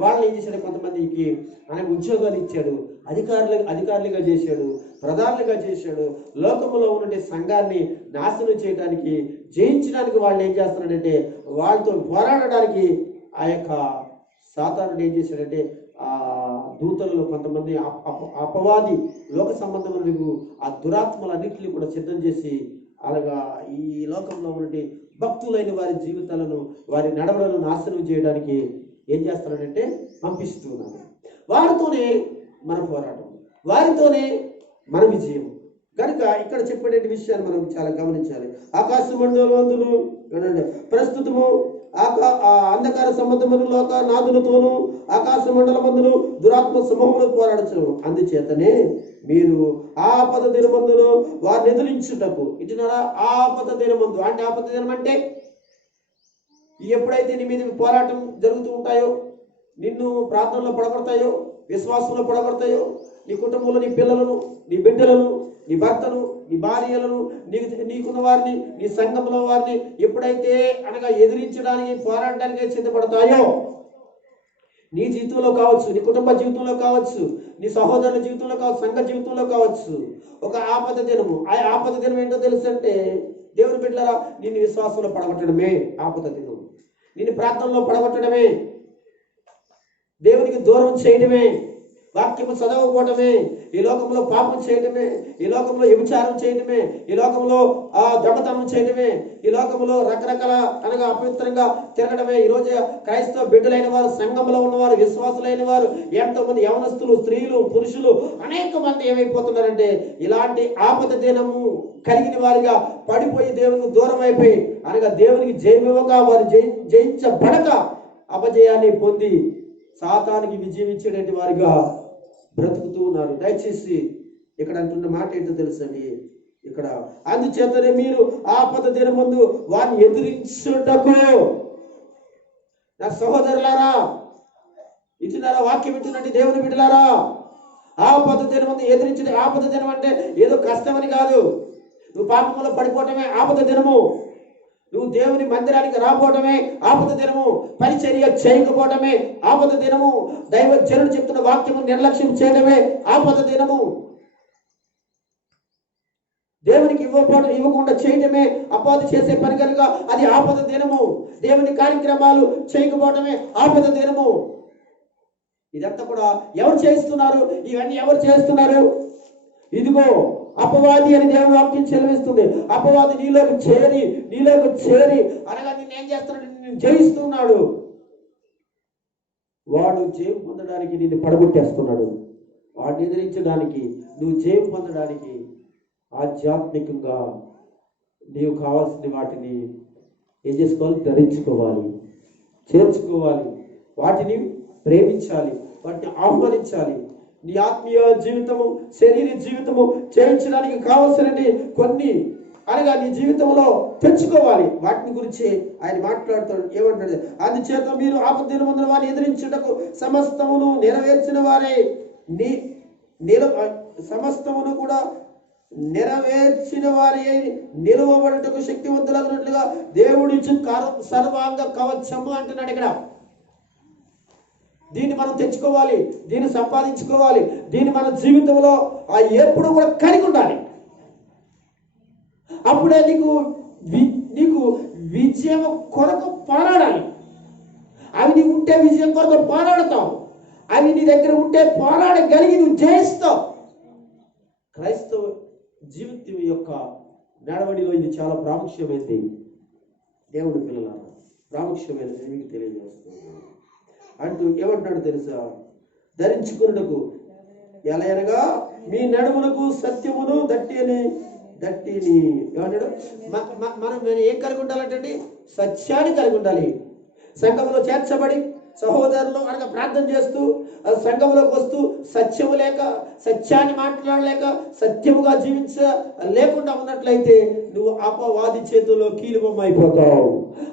వాళ్ళని ఏం చేశాడు, కొంతమందికి ఆయన ఉద్యోగాలు ఇచ్చాడు, అధికారులుగా చేశాడు. ప్రధానులుగా చేశాడు. లోకములో ఉన్న సంఘాన్ని నాశనం చేయడానికి, జయించడానికి వాళ్ళు ఏం చేస్తున్నాడంటే, వాళ్ళతో పోరాడడానికి ఆ యొక్క సాతానుడు ఏం చేశాడంటే, ఆ దూతలలో కొంతమంది అపవాది లోక సంబంధములకు ఆ దురాత్మలన్నింటినీ కూడా సిద్ధం చేసి, అలాగా ఈ లోకంలో ఉన్నటువంటి భక్తులైన వారి జీవితాలను, వారి నడవలను నాశనం చేయడానికి ఏం చేస్తున్నాడంటే పంపిస్తున్నాడు. వారితోనే మన పోరాటం, వారితోనే మన విజయం. కనుక ఇక్కడ చెప్పే విషయాన్ని మనం చాలా గమనించాలి. ఆకాశ మండలవంతులు ప్రస్తుతము అంధకార సంబంధములు లోక నాదులతోనూ ఆకాశ మండలమందును దురాత్మ సమూహంలో పోరాడచ్చు. అందుచేతనే మీరు ఆపద దినమందును వారిని ఎదిరించుటకు ఇటున్నారా. ఆపద దినమందు అంటే, ఆపద దినం అంటే ఎప్పుడైతే నీ మీద పోరాటం జరుగుతూ ఉంటాయో, నిన్ను ప్రార్థనలో పడగొడతాయో, విశ్వాసంలో పడగొడతాయో, నీ కుటుంబంలో నీ పిల్లలను, నీ బిడ్డలను, నీ భర్తను, నీ భార్యలను, నీకున్న వారిని, నీ సంఘంలో వారిని ఎప్పుడైతే అనగా ఎదిరించడానికి, పోరాడడానికి సిద్ధపడతాయో, నీ జీవితంలో కావచ్చు, నీ కుటుంబ జీవితంలో కావచ్చు, నీ సహోదరుల జీవితంలో కావచ్చు, సంఘ జీవితంలో కావచ్చు, ఒక ఆపద దినము. ఆ ఆపద దినం ఏంటో తెలుసు అంటే, దేవుని బిడ్డలారా, నిన్ను విశ్వాసంలో పడగొట్టడమే ఆపద దినం. నిన్ను ప్రార్థనలో పడగొట్టడమే, దేవునికి దూరం చేయడమే, వాక్యము చదవకపోవటమే, ఈ లోకంలో పాపం చేయడమే, ఈ లోకంలో వ్యభిచారం చేయడమే, ఈ లోకంలో దొంగతనం చేయడమే, ఈ లోకంలో రకరకాల అనగా అపవిత్రంగా తిరగడమే. ఈరోజు క్రైస్తవ బిడ్డలైన వారు, సంఘంలో ఉన్నవారు, విశ్వాసులైన వారు, ఎంతో మంది యవనస్తులు, స్త్రీలు, పురుషులు అనేక మంది ఏమైపోతున్నారంటే, ఇలాంటి ఆపద దినము కలిగిన వారిగా పడిపోయి దేవునికి దూరం అయిపోయి, అనగా దేవునికి జయమివ్వగా, వారు జయించబడక అపజయాన్ని పొంది సాతానికి విజయం ఇచ్చేటువంటి వారిగా బ్రతుకుతూ ఉన్నారు. దయచేసి ఇక్కడ అంటున్న మాట ఏంటో తెలుసండి. ఇక్కడ అందుచేతనే మీరు ఆపద దినమందు వారిని ఎదిరించుటకు, నా సహోదరులారా, ఇటున్నారా, వాక్యం ఇటునండి దేవుని బిడ్డలారా, ఆపద దినమందు ఎదిరించడం. ఆపద దినం అంటే ఏదో కష్టమని కాదు. నువ్వు పాపంలో పడిపోవటమే ఆపద దినము. నువ్వు దేవుని మందిరానికి రాపోవటమే ఆపద దినము. పరిచర్య చేయకపోవటమే ఆపద దినము. దైవ జనుడు చెప్తున్న వాక్యము నిర్లక్ష్యం చేయడమే ఆపద దినము. దేవునికి ఇవ్వకుండా చేయడమే అపవాది చేసే పని కనుక అది ఆపద దినము. దేవుని కార్యక్రమాలు చేయకపోవటమే ఆపద దినము. ఇదంతా కూడా ఎవరు చేస్తున్నారు? ఇవన్నీ ఎవరు చేస్తున్నారు? ఇదిగో అపవాది అని దేవుని వాక్యం చెల్లిస్తుంది. అపవాది నీలోకి చేరి అనగా నిన్ను ఏం చేస్తున్నాడు? నిన్ను జయిస్తున్నాడు. వాడు జయం పొందడానికి నిన్ను పడగొట్టేస్తున్నాడు. వాడిని ఎదిరించడానికి, నువ్వు జయం పొందడానికి ఆధ్యాత్మికంగా నీవు కావాల్సిన వాటిని ఏం చేసుకోవాలి? ధరించుకోవాలి, చేర్చుకోవాలి, వాటిని ప్రేమించాలి, వాటిని ఆహ్వానించాలి. నీ ఆత్మీయ జీవితము, శరీర జీవితము చేయించడానికి కావలసినవి కొన్ని అనగా నీ జీవితంలో తెచ్చుకోవాలి. వాటిని గురించి ఆయన మాట్లాడుతాడు. ఏమంటాడు? అందుచేత మీరు ఆపద దినమందున వారిని ఎదిరించుటకు సమస్తమును నెరవేర్చిన వారే సమస్తమును కూడా నెరవేర్చిన వారి నిలువబడుటకు శక్తివంతులగినట్లుగా దేవుడిచ్చు సర్వాంగ కవచము అంటున్నాడు ఇక్కడ. దీన్ని మనం తెచ్చుకోవాలి, దీన్ని సంపాదించుకోవాలి, దీన్ని మన జీవితంలో ఎప్పుడు కూడా కలిగి ఉండాలి. అప్పుడే నీకు విజయం కొరకు పోరాడాలి. అవి నీకు ఉంటే విజయం కొరకు పోరాడతావు. అవి నీ దగ్గర ఉంటే పోరాడగలిగి నువ్వు జయిస్తావు. క్రైస్తవ జీవితం యొక్క నడవడిలో ఇది చాలా ప్రాముఖ్యమైనది. దేవుడి పిల్లల ప్రాముఖ్యమైనది మీకు తెలియజేస్తున్నాను. అంటూ ఏమంటున్నాడు తెలుసా? ధరించుకున్నటకు ఎలా అనగా మీ నడుములకు సత్యమును దట్టిని ఏమన్నాడు? మనం ఏం కలిగి ఉండాలంటే సత్యాన్ని కలిగి ఉండాలి. సంఘంలో చేర్చబడి సహోదరులు అనగా ప్రార్థన చేస్తూ సంఘంలోకి వస్తూ సత్యము లేక, సత్యాన్ని మాట్లాడలేక, సత్యముగా లేకుండా ఉన్నట్లయితే నువ్వు అపవాది చేతుల్లో కీలుబొమ్మ అయిపోతావు.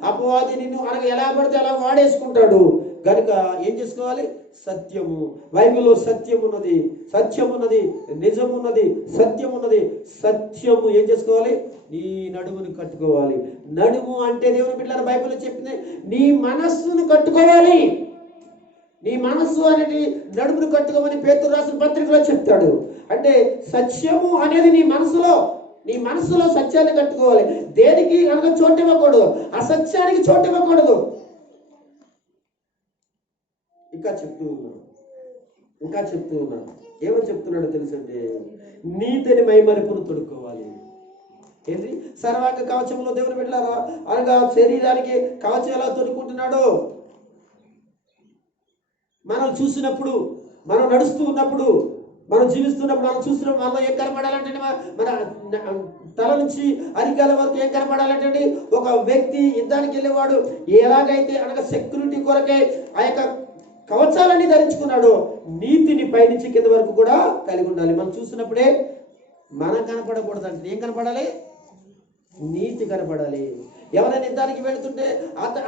అపవాది నిన్ను అనగా ఎలా పడితే అలా వాడేసుకుంటాడు. కనుక ఏం చేసుకోవాలి? సత్యము. బైబిల్లో సత్యమున్నది, సత్యమున్నది, నిజమున్నది, సత్యమున్నది. సత్యము ఏం చేసుకోవాలి? నీ నడుముని కట్టుకోవాలి. నడుము అంటే దేవుని బిడ్డలారా బైబిల్లో చెప్పింది నీ మనస్సును కట్టుకోవాలి. నీ మనస్సు అనేది నడుమును కట్టుకోమని పేతురు రాసిన పత్రికలో చెప్తాడు. అంటే సత్యము అనేది నీ మనసులో సత్యాన్ని కట్టుకోవాలి. దేనికి అనగా చోటు ఇవ్వకూడదు, అసత్యానికి చోటు ఇవ్వకూడదు. ఇంకా చెప్తూ ఉన్నాడు. ఏమని చెప్తున్నాడో తెలుసంటే, నీతిని మైమరుపును తొడుక్కోవాలి. ఏంటి? సర్వాంగ కవచంలో దేవుని బిడ్డలారా, అనగా శరీరానికి కవచం ఎలా తొడుక్కుంటున్నాడో, మనం చూసినప్పుడు, మనం నడుస్తూ ఉన్నప్పుడు, మనం జీవిస్తున్నప్పుడు, మనం చూసినప్పుడు మనలో ఏం కనపడాలంటే, మన తల నుంచి అరికాల వరకు ఏం కనపడాలంటే, ఒక వ్యక్తి యుద్ధానికి వెళ్ళేవాడు ఎలాగైతే అనగా సెక్యూరిటీ కొరకే ఆ యొక్క కవచాలన్నీ ధరించుకున్నాడో, నీతిని పైనుంచి కింద వరకు కూడా కలిగి ఉండాలి. మనం చూసినప్పుడే మనం కనపడకూడదు అంటే ఏం కనపడాలి? నీతి కనపడాలి. ఎవరైనా యుద్ధానికి వెళుతుంటే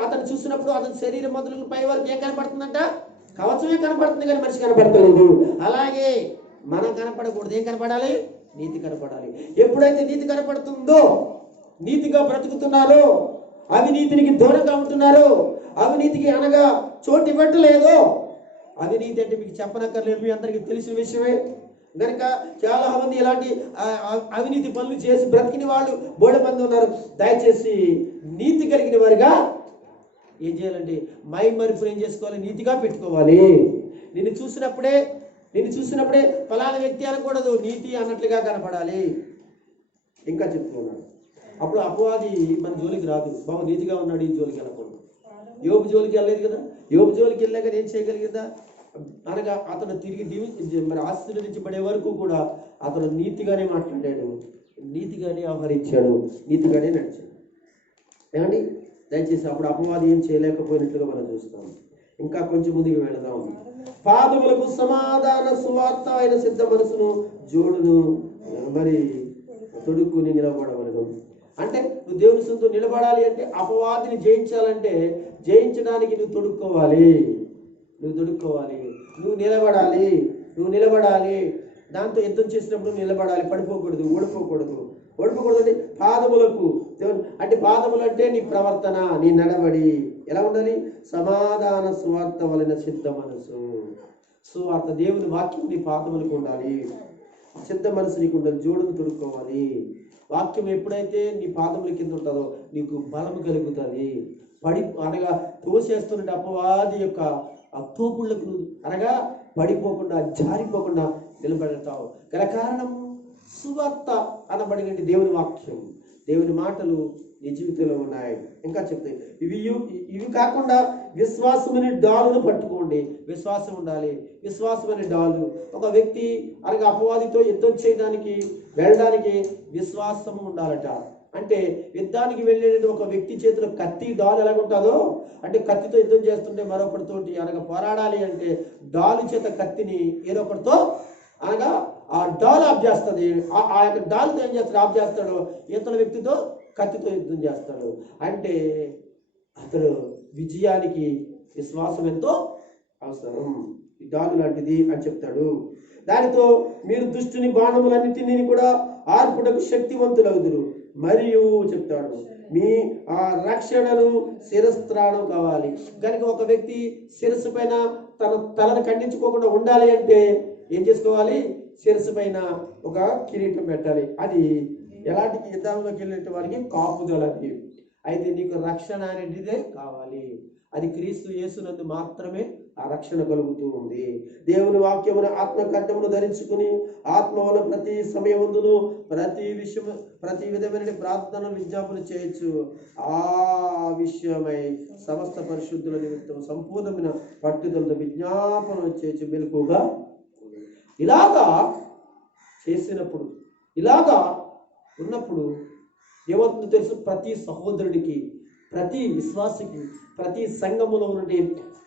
అతను చూసినప్పుడు అతని శరీరం మొదలు పై వరకు ఏం కనపడుతుందంట? కవచమే కనపడుతుంది, కానీ మనిషి కనపడతలేదు. అలాగే మనం కనపడకూడదు. ఏం కనపడాలి? నీతి కనపడాలి. ఎప్పుడైతే నీతి కనపడుతుందో, నీతిగా బ్రతుకుతున్నారో, అవినీతికి దూరంగా ఉంటున్నారో, అవినీతికి అనగా చోటు ఇవ్వట్లేదో, అవినీతి అంటే మీకు చెప్పనక్కర్లేదు, మీ అందరికీ తెలిసిన విషయమే. కనుక చాలా మంది ఇలాంటి అవినీతి పనులు చేసి బ్రతికిన వాళ్ళు బోడ మంది ఉన్నారు. దయచేసి నీతి కలిగిన వారిగా ఏం చేయాలంటే మైమరుపును ఏం చేసుకోవాలి? నీతిగా పెట్టుకోవాలి. నిన్ను చూసినప్పుడే ఫలానా వ్యక్తి అనకూడదు, నీతి అన్నట్లుగా కనపడాలి. ఇంకా చెప్తున్నాడు. అప్పుడు అపవాది మన జోలికి రాదు. బాబు నీతిగా ఉన్నాడు, ఈ జోలికి వెళ్ళకూడదు. యోబు జోలికి వెళ్ళలేదు కదా. యోబు జోలికి వెళ్ళాక ఏం చేయగలిగిందా? అనగా అతను తిరిగి మరి ఆశీర్వదించబడే వరకు కూడా అతను నీతిగానే మాట్లాడాడు, నీతిగానే వ్యవహరించాడు, నీతిగానే నడిచాడు. ఏమండి? దయచేసి అప్పుడు అపవాది ఏం చేయలేకపోయినట్లుగా మనం చూస్తాం. ఇంకా కొంచెం ముందుకు వెళదాం. పాదములకు సమాధాన సువార్త అయిన సిద్ధ మనసును జోడును మరి తొడుక్కుని నిలబడవలను. అంటే నువ్వు దేవుని సొంత నిలబడాలి అంటే, అపవాదిని జయించాలంటే, జయించడానికి నువ్వు తొడుక్కోవాలి. నువ్వు నిలబడాలి. దాంతో యుద్ధం చేసినప్పుడు నిలబడాలి. పడిపోకూడదు, ఓడిపోకూడదు అంటే పాదములకు అంటే పాదములు అంటే నీ ప్రవర్తన, నీ నడవడి ఎలా ఉండాలి? సమాధాన సువార్త వలన సిద్ధ మనసు. సువార్త దేవుని వాక్యం నీ పాదములకు ఉండాలి, సిద్ధ మనసు నీకు ఉండాలి. జోడును తొడుక్కోవాలి. వాక్యం ఎప్పుడైతే నీ పాదముల కింద ఉంటుందో నీకు బలము కలుగుతుంది. అనగా తోసేస్తున్నట్టు అపవాది యొక్క ఆ తోపుళ్లకు అనగా పడిపోకుండా, జారిపోకుండా నిలబడతావు. గల కారణము సువార్త అనబడిన దేవుని వాక్యం, దేవుని మాటలు నీ జీవితంలో ఉన్నాయి. ఇంకా చెప్తాయి. ఇవి కాకుండా విశ్వాసం అనే డాలును పట్టుకోండి. విశ్వాసం ఉండాలి. విశ్వాసం అనే డాలు. ఒక వ్యక్తి అనగా అపవాదితో యుద్ధం చేయడానికి వెళ్ళడానికి విశ్వాసము ఉండాలట. అంటే యుద్ధానికి వెళ్ళేది ఒక వ్యక్తి చేతిలో కత్తి, డాలు ఎలాగుంటుందో, అంటే కత్తితో యుద్ధం చేస్తుంటే మరొకటితోటి అనగా పోరాడాలి అంటే డాలు చేత కత్తిని ఏరొకటితో అనగా ఆ డాల్ ఆఫ్ చేస్తుంది. ఆ యొక్క డాల్తో ఏం చేస్తాడు? ఆఫ్ చేస్తాడు. ఇతర వ్యక్తితో కత్తితో యుద్ధం చేస్తాడు. అంటే అతడు విజయానికి విశ్వాసం ఎంతో అవసరం. ఈ డాలు లాంటిది అని చెప్తాడు. దానితో మీరు దుష్టుని బాణములన్నిటినీ కూడా ఆర్పుటకు శక్తివంతులవుదురు. మరియు చెప్తాడు, మీ ఆ రక్షణను శిరస్త్రాణం కావాలి. కనుక ఒక వ్యక్తి శిరస్సు పైన తన తలను ఖండించుకోకుండా ఉండాలి అంటే ఏం చేసుకోవాలి? శిరస్సు పైన ఒక కిరీటం పెట్టాలి. అది ఎలాంటి యుద్ధంలోకి వెళ్ళినట్టు వారికి కాపుదలది. అయితే నీకు రక్షణ అనేటిదే కావాలి. అది క్రీస్తు యేసునందు మాత్రమే ఆ రక్షణ కలుగుతూ ఉంది. దేవుని వాక్యమును ఆత్మకడ్డమును ధరించుకుని ఆత్మ వల్ల ప్రతి సమయముందును ప్రతి విధమైన ప్రార్థన విజ్ఞాపన చేయొచ్చు. ఆ విషయమై సమస్త పరిశుద్ధుల నిమిత్తం సంపూర్ణమైన పట్టుదలతో విజ్ఞాపన చేయొచ్చు. మెలకుగా ఇలాగా చేసినప్పుడు, ఇలాగా ఉన్నప్పుడు ఏమవుతుందో తెలుసు? ప్రతి సహోదరుడికి, ప్రతి విశ్వాసికి, ప్రతి సంఘములో నుండి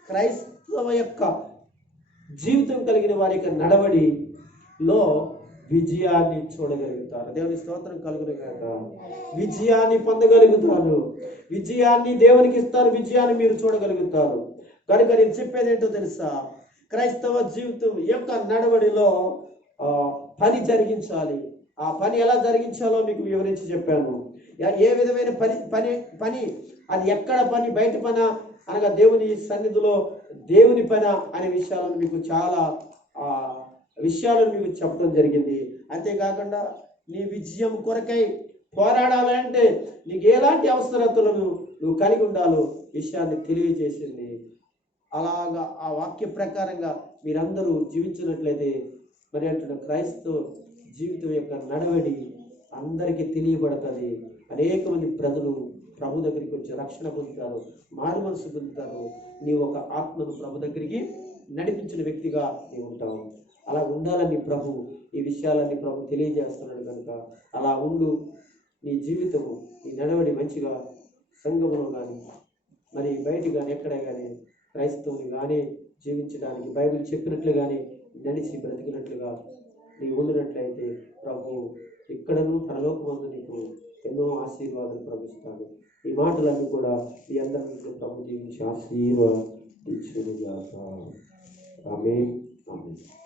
క్రైస్తవ యొక్క జీవితం కలిగిన వారి యొక్క నడవడిలో విజయాన్ని చూడగలుగుతారు. దేవుని స్తోత్రం కలుగును గాక. విజయాన్ని పొందగలుగుతారు. విజయాన్ని దేవునికి ఇస్తారు. విజయాన్ని మీరు చూడగలుగుతారు. కనుక నేను చెప్పేది ఏంటో తెలుసా? క్రైస్తవ జీవితం యొక్క నడవడిలో పని జరిగించాలి. ఆ పని ఎలా జరిగించాలో మీకు వివరించి చెప్పాను. ఏ విధమైన పని అది ఎక్కడ పని, బయట పన అనగా దేవుని సన్నిధిలో దేవుని పని అనే విషయాలను మీకు చాలా విషయాలను మీకు చెప్పడం జరిగింది. అంతేకాకుండా నీ విజయం కొరకై పోరాడాలంటే నీకు ఎలాంటి అవసరతలను నువ్వు కలిగి ఉండాలో విషయాన్ని తెలియజేసింది. అలాగా ఆ వాక్య ప్రకారంగా మీరందరూ జీవించినట్లయితే మరి అంటున్న క్రైస్తవ జీవితం యొక్క నడవడి అందరికీ తెలియబడుతుంది. అనేక మంది ప్రజలు ప్రభు దగ్గరికి వచ్చి రక్షణ పొందుతారు, మారు మనసు పొందుతారు. నీవు ఒక ఆత్మను ప్రభు దగ్గరికి నడిపించిన వ్యక్తిగా నీవు ఉంటావు. అలా ఉండాలని ప్రభు ఈ విషయాలన్నీ ప్రభు తెలియజేస్తున్నాడు కనుక అలా ఉండు. నీ జీవితము, నీ నడవడి మంచిగా సంఘములో కానీ మరి బయట కానీ ఎక్కడే కానీ క్రైస్తవుని కానీ జీవించడానికి బైబిల్ చెప్పినట్లుగానే నడిచి బ్రతికినట్లుగా నీవు ఉండినట్లయితే ప్రభు ఇక్కడను పరలోకమందు నీకు ఎన్నో ఆశీర్వాదాలు ప్రవహిస్తాడు. ఈ మాటలన్నీ కూడా మీ అందరికీ ప్రభు దీవించి ఆశీర్వాదించునుగాక. ఆమేన్. ఆమేన్.